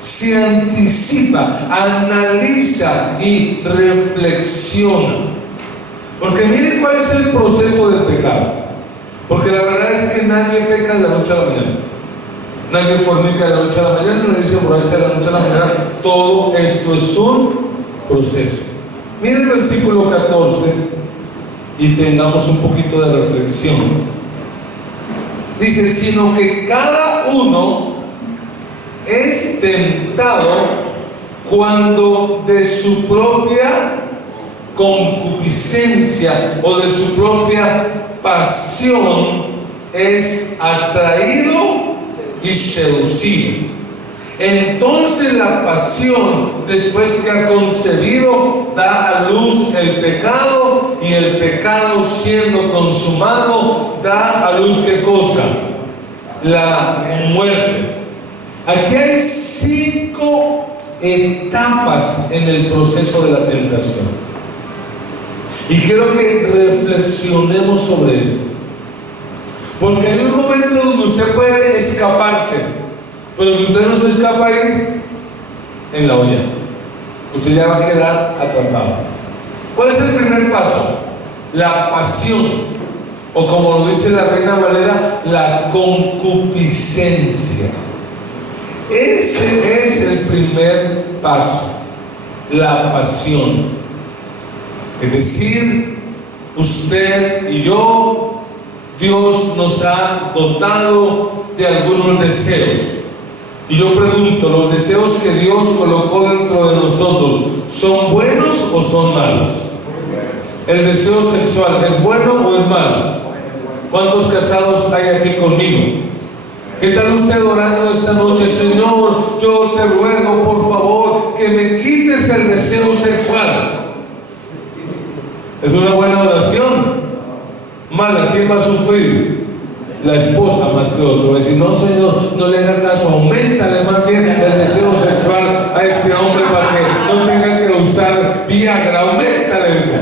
se anticipa, analiza y reflexiona. Porque miren cuál es el proceso del pecado. Porque la verdad es que nadie peca de la noche a la mañana. Nadie fornica de la noche a la mañana, nadie se borracha de la noche a la mañana. Todo esto es un proceso. Miren el versículo 14 y tengamos un poquito de reflexión. Dice: sino que cada uno es tentado cuando de su propia concupiscencia o de su propia pasión es atraído y seducido. Entonces la pasión, después que ha concebido, da a luz el pecado, y el pecado, siendo consumado, da a luz ¿qué cosa? La muerte. Aquí hay 5 etapas en el proceso de la tentación, y quiero que reflexionemos sobre eso, porque hay un momento donde usted puede escaparse. Pero si usted no se escapa ahí, en la olla, usted ya va a quedar atrapado. ¿Cuál es el primer paso? La pasión, o como lo dice la Reina Valera, la concupiscencia. Ese es el primer paso, la pasión. Es decir, usted y yo, Dios nos ha dotado de algunos deseos. Y yo pregunto, ¿los deseos que Dios colocó dentro de nosotros son buenos o son malos? ¿El deseo sexual es bueno o es malo? ¿Cuántos casados hay aquí conmigo? ¿Qué tal usted orando esta noche? Señor, yo te ruego por favor que me quites el deseo sexual. ¿Es una buena oración? Mala, ¿quién va a sufrir? La esposa más que otro. Va a decir, no Señor, no le haga caso, aumentale más bien el deseo sexual a este hombre para que no tenga que usar Viagra, aumentale eso.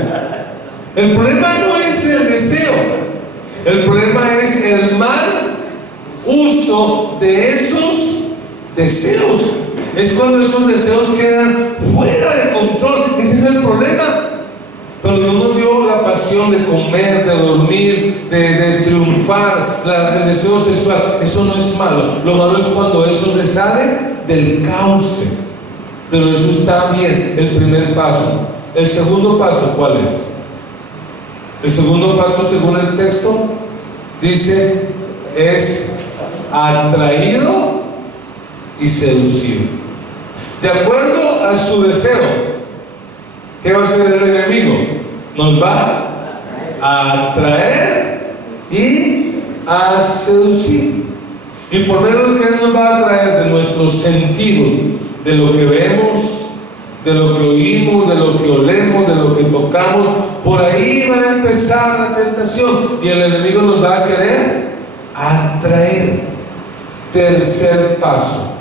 El problema no es el deseo, el problema es el mal uso de esos deseos. Es cuando esos deseos quedan fuera de control. Ese es el problema. Pero Dios nos dio la pasión de comer, de dormir, de triunfar, el deseo sexual. Eso no es malo. Lo malo es cuando eso se sale del cauce. Pero eso está bien, el primer paso. El segundo paso, ¿cuál es? El segundo paso, según el texto, dice, es atraído y seducido. De acuerdo a su deseo. ¿Qué va a hacer el enemigo? Nos va a atraer y a seducir. Y por medio de que Él nos va a atraer de nuestros sentidos, de lo que vemos, de lo que oímos, de lo que olemos, de lo que tocamos, por ahí va a empezar la tentación y el enemigo nos va a querer atraer. Tercer paso.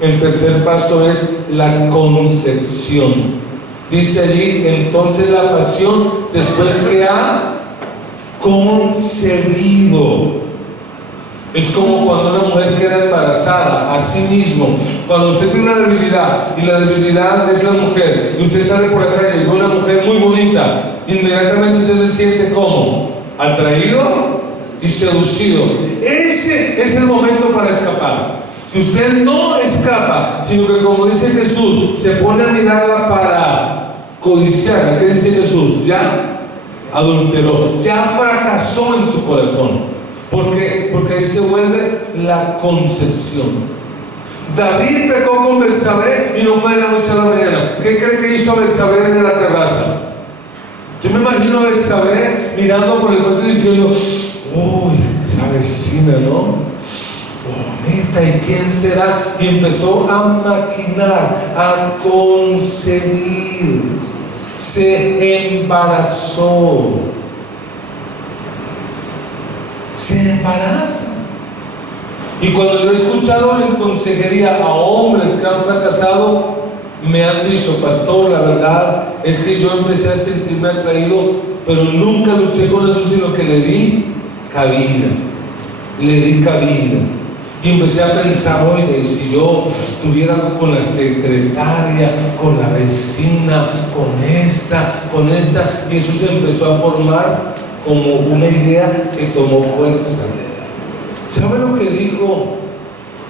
El tercer paso es la concepción. Dice allí, entonces la pasión, después que ha concebido. Es como cuando una mujer queda embarazada, así mismo. Cuando usted tiene una debilidad, y la debilidad es la mujer, y usted sale por la calle y ve una mujer muy bonita, inmediatamente usted se siente como atraído y seducido. Ese es el momento para escapar. Si usted no escapa, sino que, como dice Jesús, se pone a mirarla para codiciarla, ¿qué dice Jesús? Ya adulteró, ya fracasó en su corazón. ¿Por qué? Porque ahí se vuelve la concepción. David pecó con Betsabé y no fue de la noche a la mañana. ¿Qué cree que hizo Betsabé en la terraza? Yo me imagino a Betsabé mirando por el puente y diciendo, uy, esa vecina, ¿no? Bonita, ¿y quién será? Y empezó a maquinar, a concebir. Se embarazó. Se embaraza. Y cuando yo he escuchado en consejería a hombres que han fracasado, me han dicho, pastor, la verdad es que yo empecé a sentirme atraído, pero nunca luché con eso, sino que le di cabida. Y empecé a pensar, oye, si yo tuviera algo con la secretaria, con la vecina, con esta, y eso se empezó a formar como una idea que tomó fuerza. ¿Sabe lo que dijo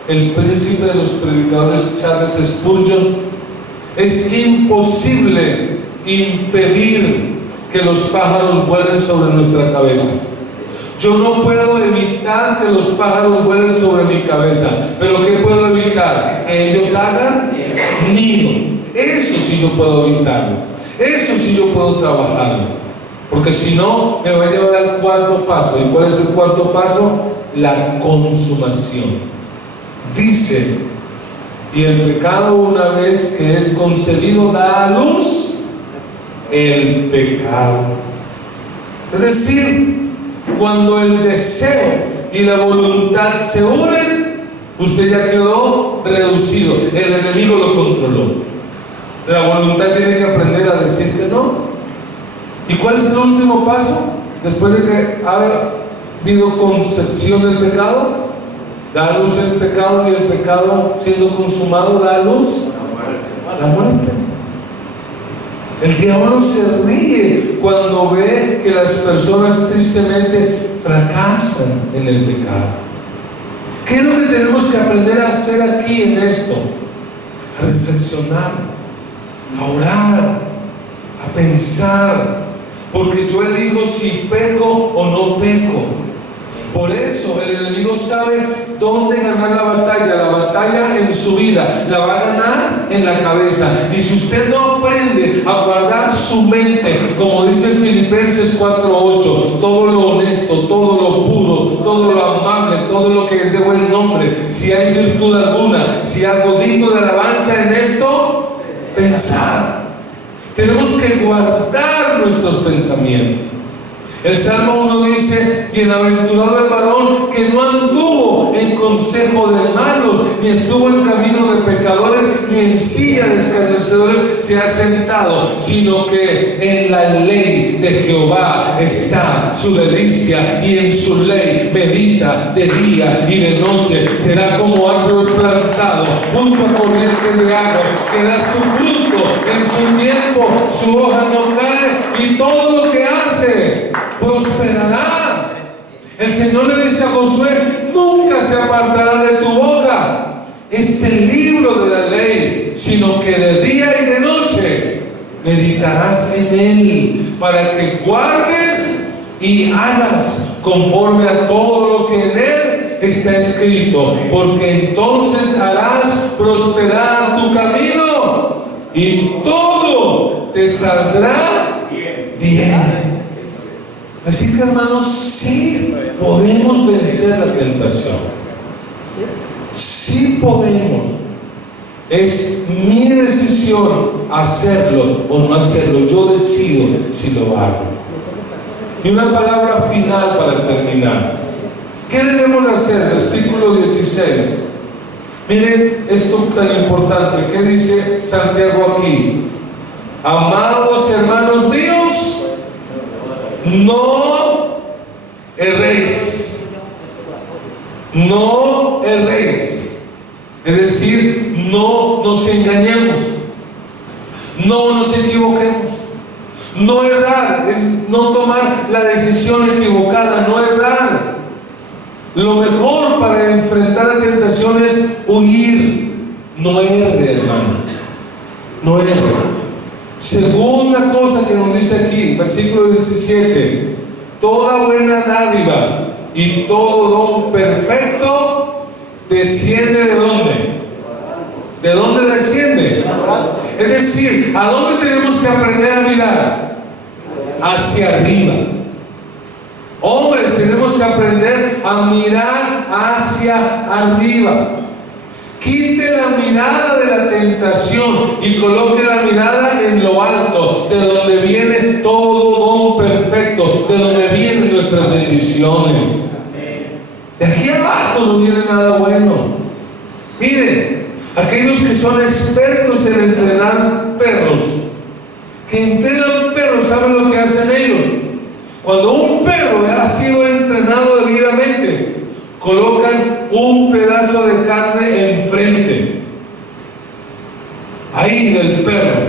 el príncipe de los predicadores, Charles Spurgeon? Es imposible impedir que los pájaros vuelen sobre nuestra cabeza. Yo no puedo evitar que los pájaros vuelen sobre mi cabeza, pero ¿qué puedo evitar? Que ellos hagan nido. Eso sí yo puedo evitarlo. Eso sí yo puedo trabajarlo. Porque si no, me va a llevar al cuarto paso. ¿Y cuál es el cuarto paso? La consumación. Dice Y el pecado, una vez que es concebido, da a luz el pecado. Es decir, cuando el deseo y la voluntad se unen, usted ya quedó reducido. El enemigo lo controló. La voluntad tiene que aprender a decir que no. ¿Y cuál es el último paso? Después de que ha habido concepción del pecado, da a luz el pecado, y el pecado siendo consumado da a luz la muerte. El diablo se ríe cuando ve que las personas tristemente fracasan en el pecado. ¿Qué es lo que tenemos que aprender a hacer aquí en esto? A reflexionar, a orar, a pensar, porque yo elijo si peco o no peco. Por eso el enemigo sabe dónde ganar la batalla. La batalla en su vida la va a ganar en la cabeza. Y si usted no aprende a guardar su mente, como dice Filipenses 4:8, todo lo honesto, todo lo puro, todo lo amable, todo lo que es de buen nombre, si hay virtud alguna, si hay algo digno de alabanza, en esto pensar. Tenemos que guardar nuestros pensamientos. El Salmo 1 dice: bienaventurado el varón que no anduvo en consejo de malos, ni estuvo en camino de pecadores, ni en silla de escarnecedores se ha sentado, sino que en la ley de Jehová está su delicia, y en su ley medita de día y de noche. Será como árbol plantado junto a corriente de agua, que da su fruto en su tiempo, su hoja no cae, y todo lo que hace prosperará. El Señor le dice a Josué: nunca se apartará de tu boca este libro de la ley, sino que de día y de noche meditarás en él, para que guardes y hagas conforme a todo lo que en él está escrito, porque entonces harás prosperar tu camino y todo te saldrá bien. Así que, hermanos, sí podemos vencer la tentación. Sí podemos. Es mi decisión hacerlo o no hacerlo. Yo decido si lo hago. Y una palabra final para terminar. ¿Qué debemos hacer? Versículo 16. Miren esto tan importante. ¿Qué dice Santiago aquí? Amados hermanos míos, no erréis. No erréis. Es decir, no nos engañemos. No nos equivoquemos. No errar es no tomar la decisión equivocada, no errar. Lo mejor para enfrentar la tentación es huir. No erre, hermano. No erre. Segunda cosa que nos dice aquí, versículo 17: toda buena dádiva y todo don perfecto desciende ¿de dónde? ¿De dónde desciende? Es decir, ¿a dónde tenemos que aprender a mirar? Hacia arriba. Hombres, tenemos que aprender a mirar hacia arriba. Quite la mirada de la tentación y coloque la mirada en lo alto, de donde viene todo don perfecto, de donde vienen nuestras bendiciones. De aquí abajo no viene nada bueno. Miren, aquellos que son expertos en entrenar perros, que entrenan perros, ¿saben lo que hacen ellos? Cuando un perro ha sido entrenado debidamente, colocan un pedazo de carne enfrente, ahí del perro,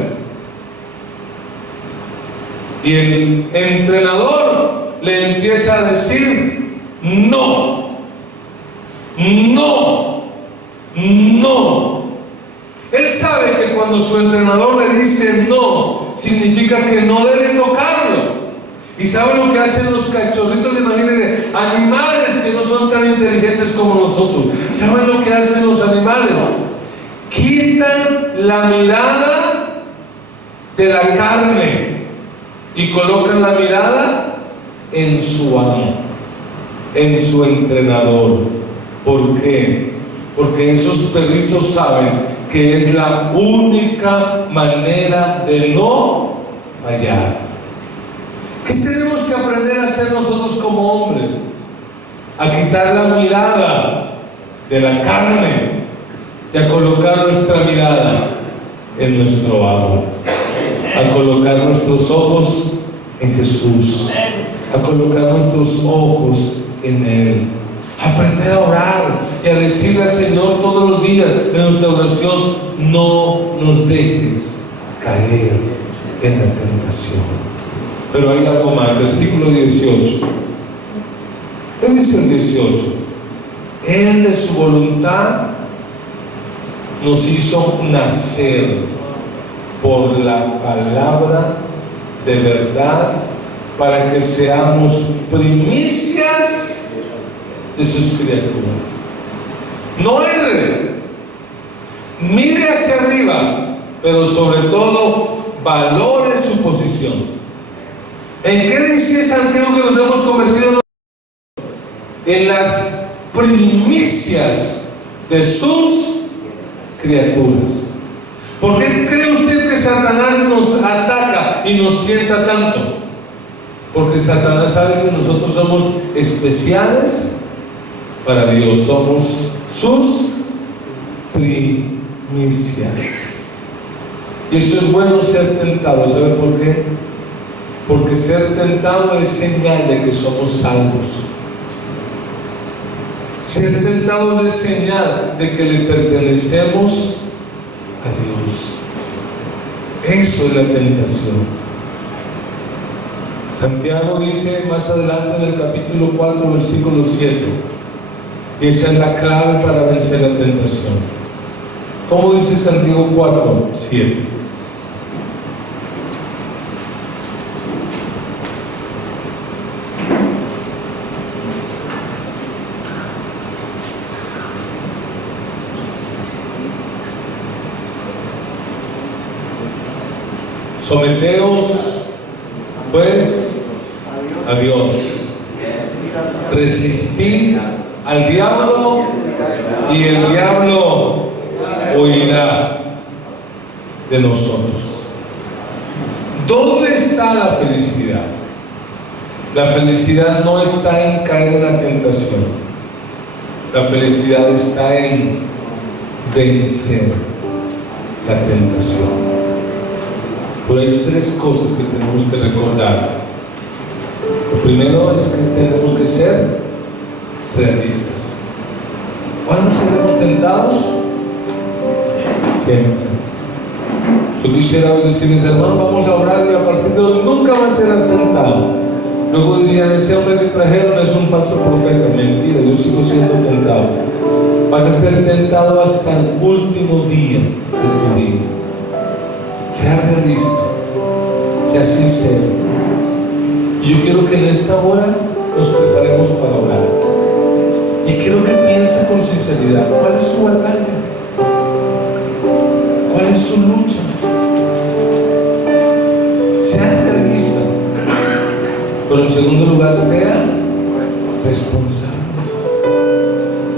y el entrenador le empieza a decir: no, no, no. Él sabe que cuando su entrenador le dice no, significa que no debe tocarlo. ¿Y saben lo que hacen los cachorritos? Imagínense, animales que no son tan inteligentes como nosotros. ¿Saben lo que hacen los animales? Quitan la mirada de la carne y colocan la mirada en su amo, en su entrenador. ¿Por qué? porque esos perritos saben que es la única manera de no fallar. ¿Qué tenemos que aprender a hacer nosotros como hombres? A quitar la mirada de la carne y a colocar nuestra mirada en nuestro amo, a colocar nuestros ojos en Jesús, a colocar nuestros ojos en Él, a aprender a orar y a decirle al Señor todos los días de nuestra oración: no nos dejes caer en la tentación. Pero hay algo más, versículo 18. ¿Qué dice el 18? Él de su voluntad nos hizo nacer por la palabra de verdad, para que seamos primicias de sus criaturas. No erre, mire hacia arriba, pero sobre todo valore su posición. ¿En qué dice Santiago que nos hemos convertido? En las primicias de sus criaturas. ¿Por qué cree usted que Satanás nos ataca y nos tienta tanto? Porque Satanás sabe que nosotros somos especiales para Dios, somos sus primicias. Y esto es bueno, ser tentado. ¿Sabe por qué? Porque ser tentado es señal de que somos salvos. Ser tentado es señal de que le pertenecemos a Dios. Eso es la tentación. Santiago dice más adelante en el capítulo 4, versículo 7, y esa es la clave para vencer la tentación. ¿Cómo dice Santiago 4, 7? Someteos pues a Dios, resistid al diablo y el diablo huirá de nosotros. ¿Dónde está la felicidad? La felicidad no está en caer en la tentación. La felicidad está en vencer la tentación. Pero hay tres cosas que tenemos que recordar. Lo primero es que tenemos que ser realistas. ¿Cuándo seremos tentados? Siempre. Yo quisiera decirles, hermanos, vamos a orar y a partir de hoy nunca más serás tentado. Luego dirían, ese hombre que trajeron es un falso profeta. Mentira, yo sigo siendo tentado. Vas a ser tentado hasta el último día de tu vida. Sea realista, sea sincero. Y yo quiero que en esta hora nos preparemos para orar. Y quiero que piense con sinceridad, ¿cuál es su batalla? ¿Cuál es su lucha? Sea realista, pero en segundo lugar, sea responsable.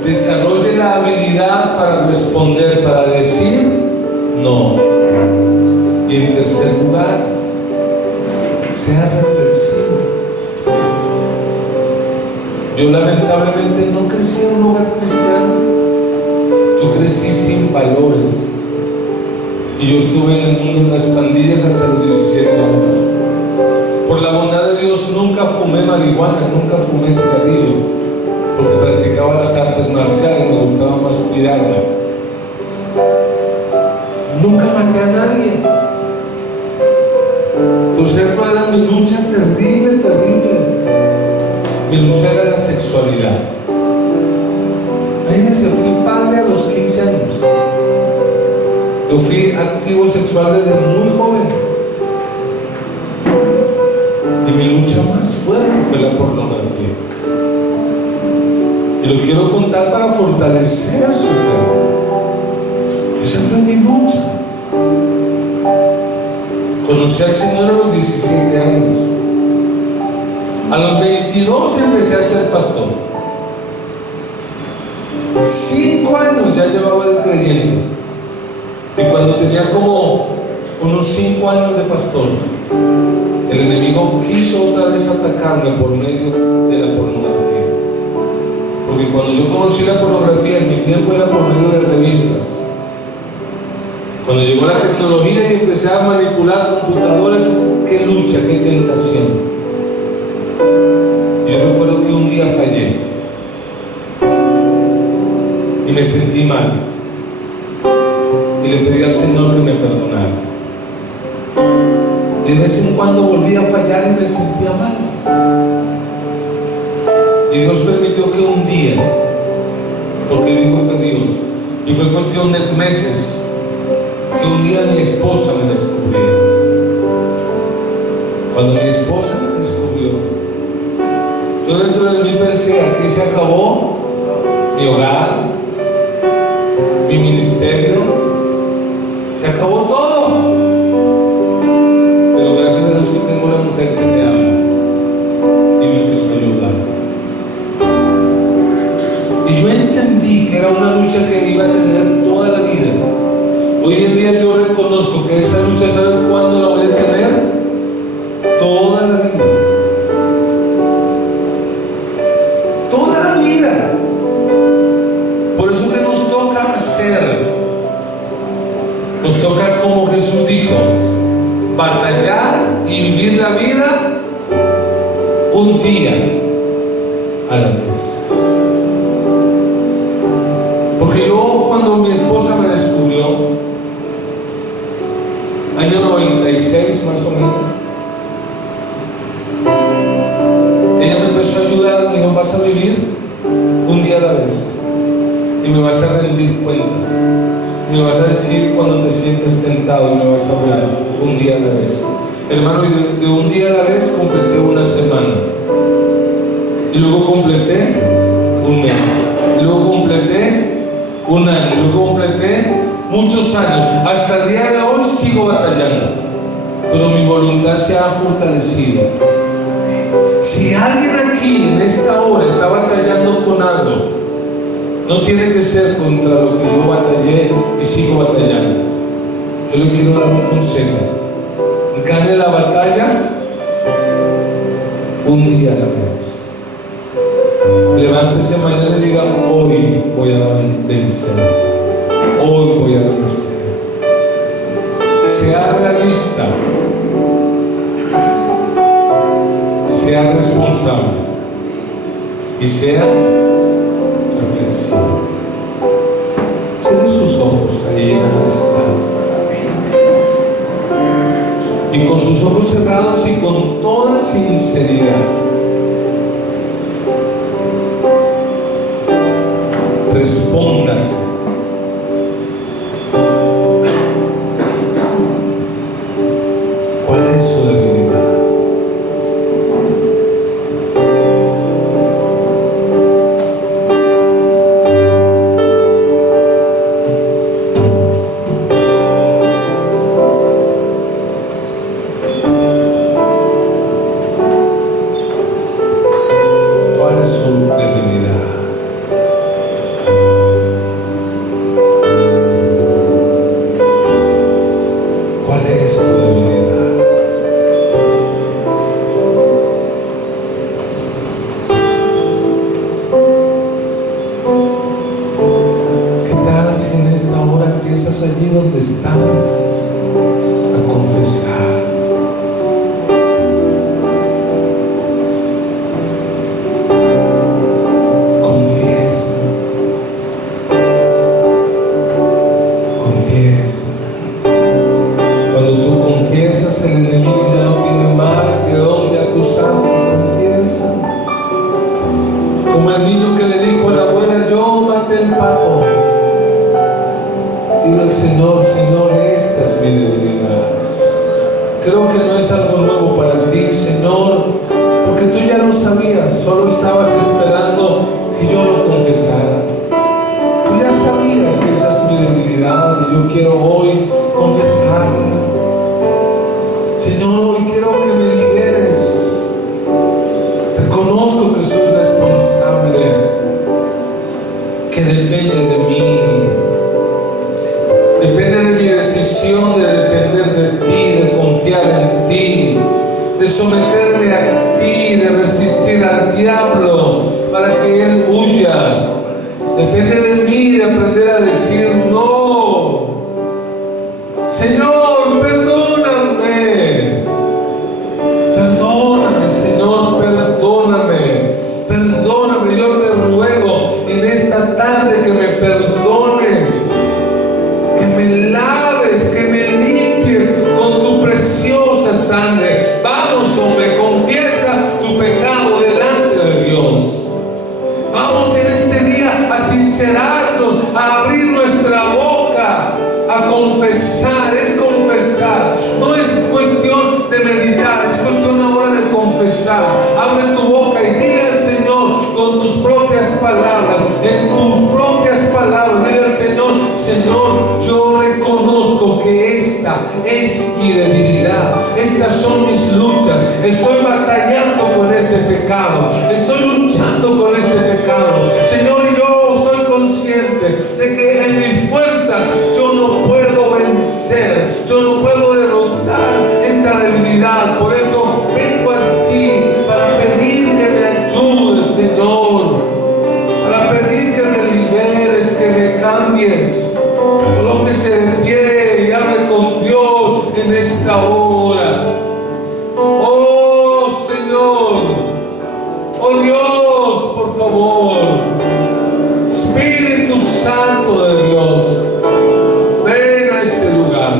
Desarrolle la habilidad para responder, para decir no. Y en tercer lugar, sea reflexivo. Yo lamentablemente no crecí en un hogar cristiano. Yo crecí sin valores. Y yo estuve en el mundo en las pandillas hasta los 17 años. Por la bondad de Dios nunca fumé marihuana, nunca fumé cigarrillo, porque practicaba las artes marciales, me gustaba más cuidarme. Nunca maté a nadie. Entonces era mi lucha terrible, terrible. Mi lucha era la sexualidad. Imagínense, fui padre a los 15 años. Yo fui activo sexual desde muy joven. Y mi lucha más fuerte fue la pornografía. Y lo quiero contar para fortalecer a su fe. Esa fue mi lucha. Conocí al Señor a los 17 años. A los 22 empecé a ser pastor. 5 años ya llevaba de creyendo. Y cuando tenía como unos 5 años de pastor, el enemigo quiso otra vez atacarme por medio de la pornografía. Porque cuando yo conocí la pornografía, en mi tiempo era por medio de revistas. Cuando llegó la tecnología y empecé a manipular computadoras, qué lucha, qué tentación. Yo recuerdo que un día fallé y me sentí mal. Y le pedí al Señor que me perdonara. Y de vez en cuando volví a fallar y me sentía mal. Y Dios permitió que un día, porque dijo fue Dios, y fue cuestión de meses, que un día mi esposa me descubrió. Cuando mi esposa me descubrió, yo dentro de mí pensé, aquí se acabó mi hogar, mi ministerio, se acabó todo. Pero gracias a Dios que tengo una mujer que me ama y me empezó a ayudar. Y yo entendí que era una lucha que iba a tener toda la vida. Hoy en día yo reconozco que esa lucha, ¿saben cuándo la voy a tener? Toda la vida. Toda la vida. Por eso que nos toca hacer. Nos toca, como Jesús dijo, batallar y vivir la vida un día a la vez. Porque yo, cuando mi esposa me descubrió, año 96 más o menos, ella me empezó a ayudar, me dijo, vas a vivir un día a la vez y me vas a rendir cuentas, me vas a decir cuando te sientes tentado y me vas a hablar un día a la vez. Hermano, y de un día a la vez completé una semana, y luego completé un mes, y luego completé un año, y luego completé muchos años. Hasta el día de hoy sigo batallando, pero mi voluntad se ha fortalecido. Si alguien aquí en esta hora está batallando con algo, no tiene que ser contra lo que yo batallé y sigo batallando. Yo le quiero dar un consejo: gane la batalla un día a la vez. Levántese mañana y diga, hoy voy a vencer, hoy voy a vencer. Sea realista, sea responsable y sea reflexivo. Cierre sus ojos ahí en el estado. Y con sus ojos cerrados y con toda sinceridad, respóndase. ¿Cuál es su debilidad? ¿Cuál es su debilidad? ¿Cuál es tu debilidad? ¿Qué tal si en esta hora empiezas allí donde estás a confesar? Confiesa. Confiesa. Cuando tú confiesas, el enemigo ya no tiene más de dónde acusarte. Confiesa. Como el niño que le dijo a la abuela, yo maté el pato. Digo al Señor, Señor, esta es mi debilidad. Creo que no es algo nuevo para ti, Señor, porque tú ya lo sabías, solo estabas esperando que yo lo confesara. Tú ya sabías que esa es mi debilidad y yo quiero hoy confesarla. Señor, hoy quiero que me liberes. Reconozco que soy responsable, que depende de mí. Depende de mi decisión de depender de ti, de confiar en ti, de someterme a ti, de resistir al diablo para que él huya. Depende de mí de aprender a decir no. Señor, perdóname. Perdóname, Señor, perdóname. Perdóname, yo te ruego en esta tarde que me perdones, que me laves, que me limpies con tu preciosa sangre. Vamos, hombre, confiesa tu pecado delante de Dios. Vamos en este día a sincerarnos, a abrir nuestra boca, a confesar. Es confesar, no es cuestión de meditar, es cuestión ahora de confesar. Abre tu boca y dile al Señor con tus propias palabras, en tus propias palabras, dile al Señor: Señor, yo reconozco que esta es mi debilidad, estas son mis luchas, estoy batallando con este pecado, estoy luchando con este pecado. Señor, yo soy consciente de que en mis fuerzas yo no puedo vencer, yo no puedo derrotar esta debilidad. Por eso vengo a ti para pedir que me ayudes, Señor, para pedir que me liberes, que me cambies. Colóquese de pie y hable con Dios en esta hora. Oh Señor, oh Dios, por favor, Espíritu Santo de Dios, ven a este lugar.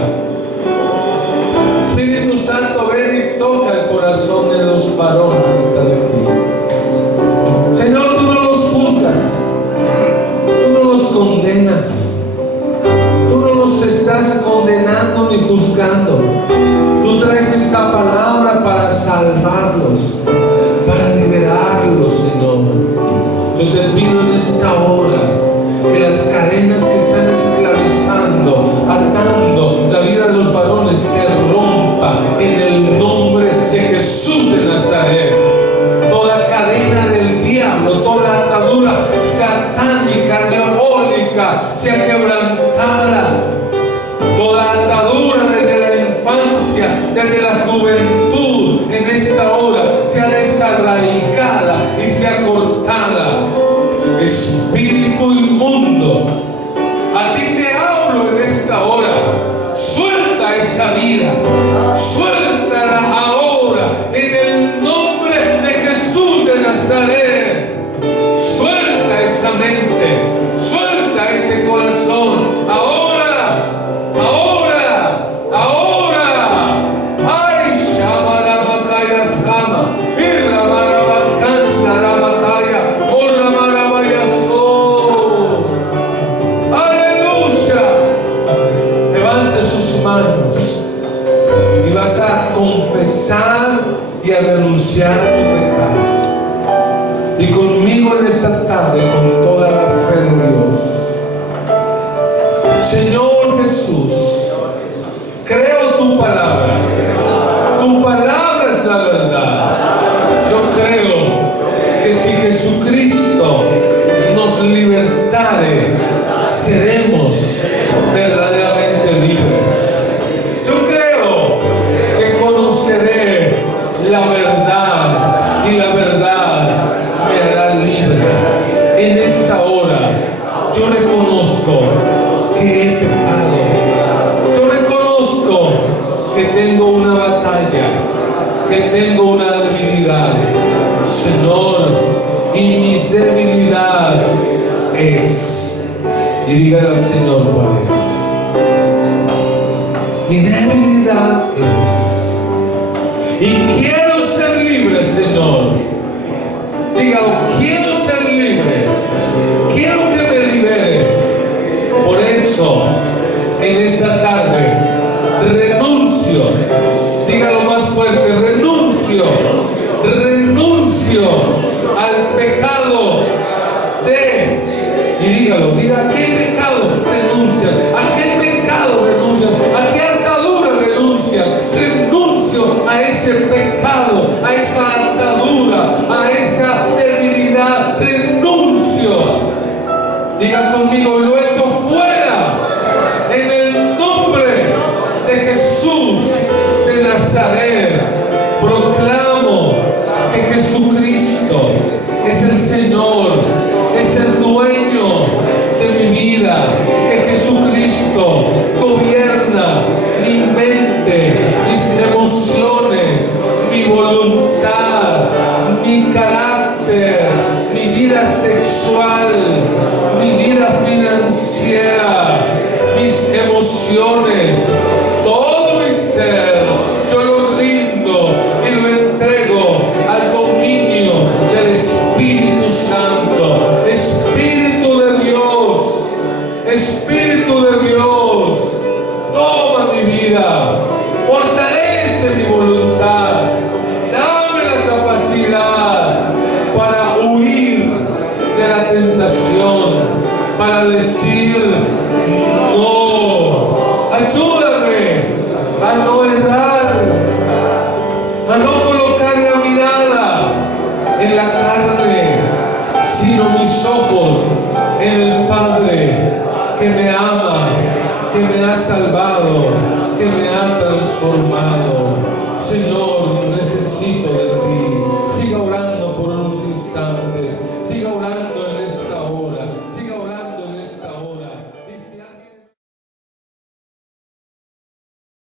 Espíritu Santo, ven y toca el corazón de los varones que están aquí. Señor, tú no los juzgas, tú no los condenas, tú no los estás condenando ni juzgando. Tú traes esta palabra para salvarlos, para liberarlos, Señor. Yo te pido en esta hora que las cadenas que están esclavizando, atando la vida de los varones, se rompa en el nombre de Jesús de Nazaret. Toda cadena del diablo, toda atadura satánica, diabólica, sea quebrantada. Toda atadura desde la infancia, desde la juventud, en esta hora sea desarraigada y sea cortada. Espíritu inmundo, a ti te hablo en esta hora. Suelta esa vida, suéltala ahora en el nombre de Jesús de Nazaret. Suelta esa mente, suelta ese corazón ahora, ahora, ahora. Ay, Shamarabakaya Sama, Irramarabakanta Rabakaya, Orramarabayaso. Aleluya. Levante sus manos y vas a confesar y a renunciar a tu pecado. Y conmigo en esta tarde, con toda la fe de Dios. Señor Jesús, creo tu palabra. Tu palabra es la verdad. Yo creo que si Jesucristo nos libertare, seremos verdaderamente libres. Yo creo que conoceré la verdad y la verdad me hará libre. En esta hora yo reconozco que he pecado. Yo reconozco que tengo una batalla, que tengo una debilidad, Señor, y mi debilidad es, y dígale al Señor cuál es. Mi debilidad es, y quiero ser libre, Señor. Dígalo, quiero ser libre, quiero que me liberes. Por eso, en esta tarde, renuncio, dígalo más fuerte, renuncio al pecado de, y dígalo, diga, ¿a qué pecado renuncia? ¿A qué pecado renuncia? ¿A qué atadura renuncia? Renuncio a ese pecado, a esa atadura, a esa debilidad, renuncio. Diga conmigo, lo echo fuera en el nombre de Jesús de Nazaret. Proclamo que Jesucristo es el Señor, es el dueño de mi vida, que Jesucristo gobierna mi mente, mis emociones, mi voluntad, mi carácter, mi vida sexual, mi vida financiera, mis emociones, todo mi ser. Yo lo rindo y lo entrego al dominio del Espíritu Santo. Espíritu de Dios, Espíritu de Dios, toma mi vida, fortalece mi voluntad, dame la capacidad para huir de la tentación, para decir no. Ayúdame a no errar, a no colocar la mirada en la carne, sino mis ojos en el Padre que me ama, que me ha salvado, que me ha transformado. Señor,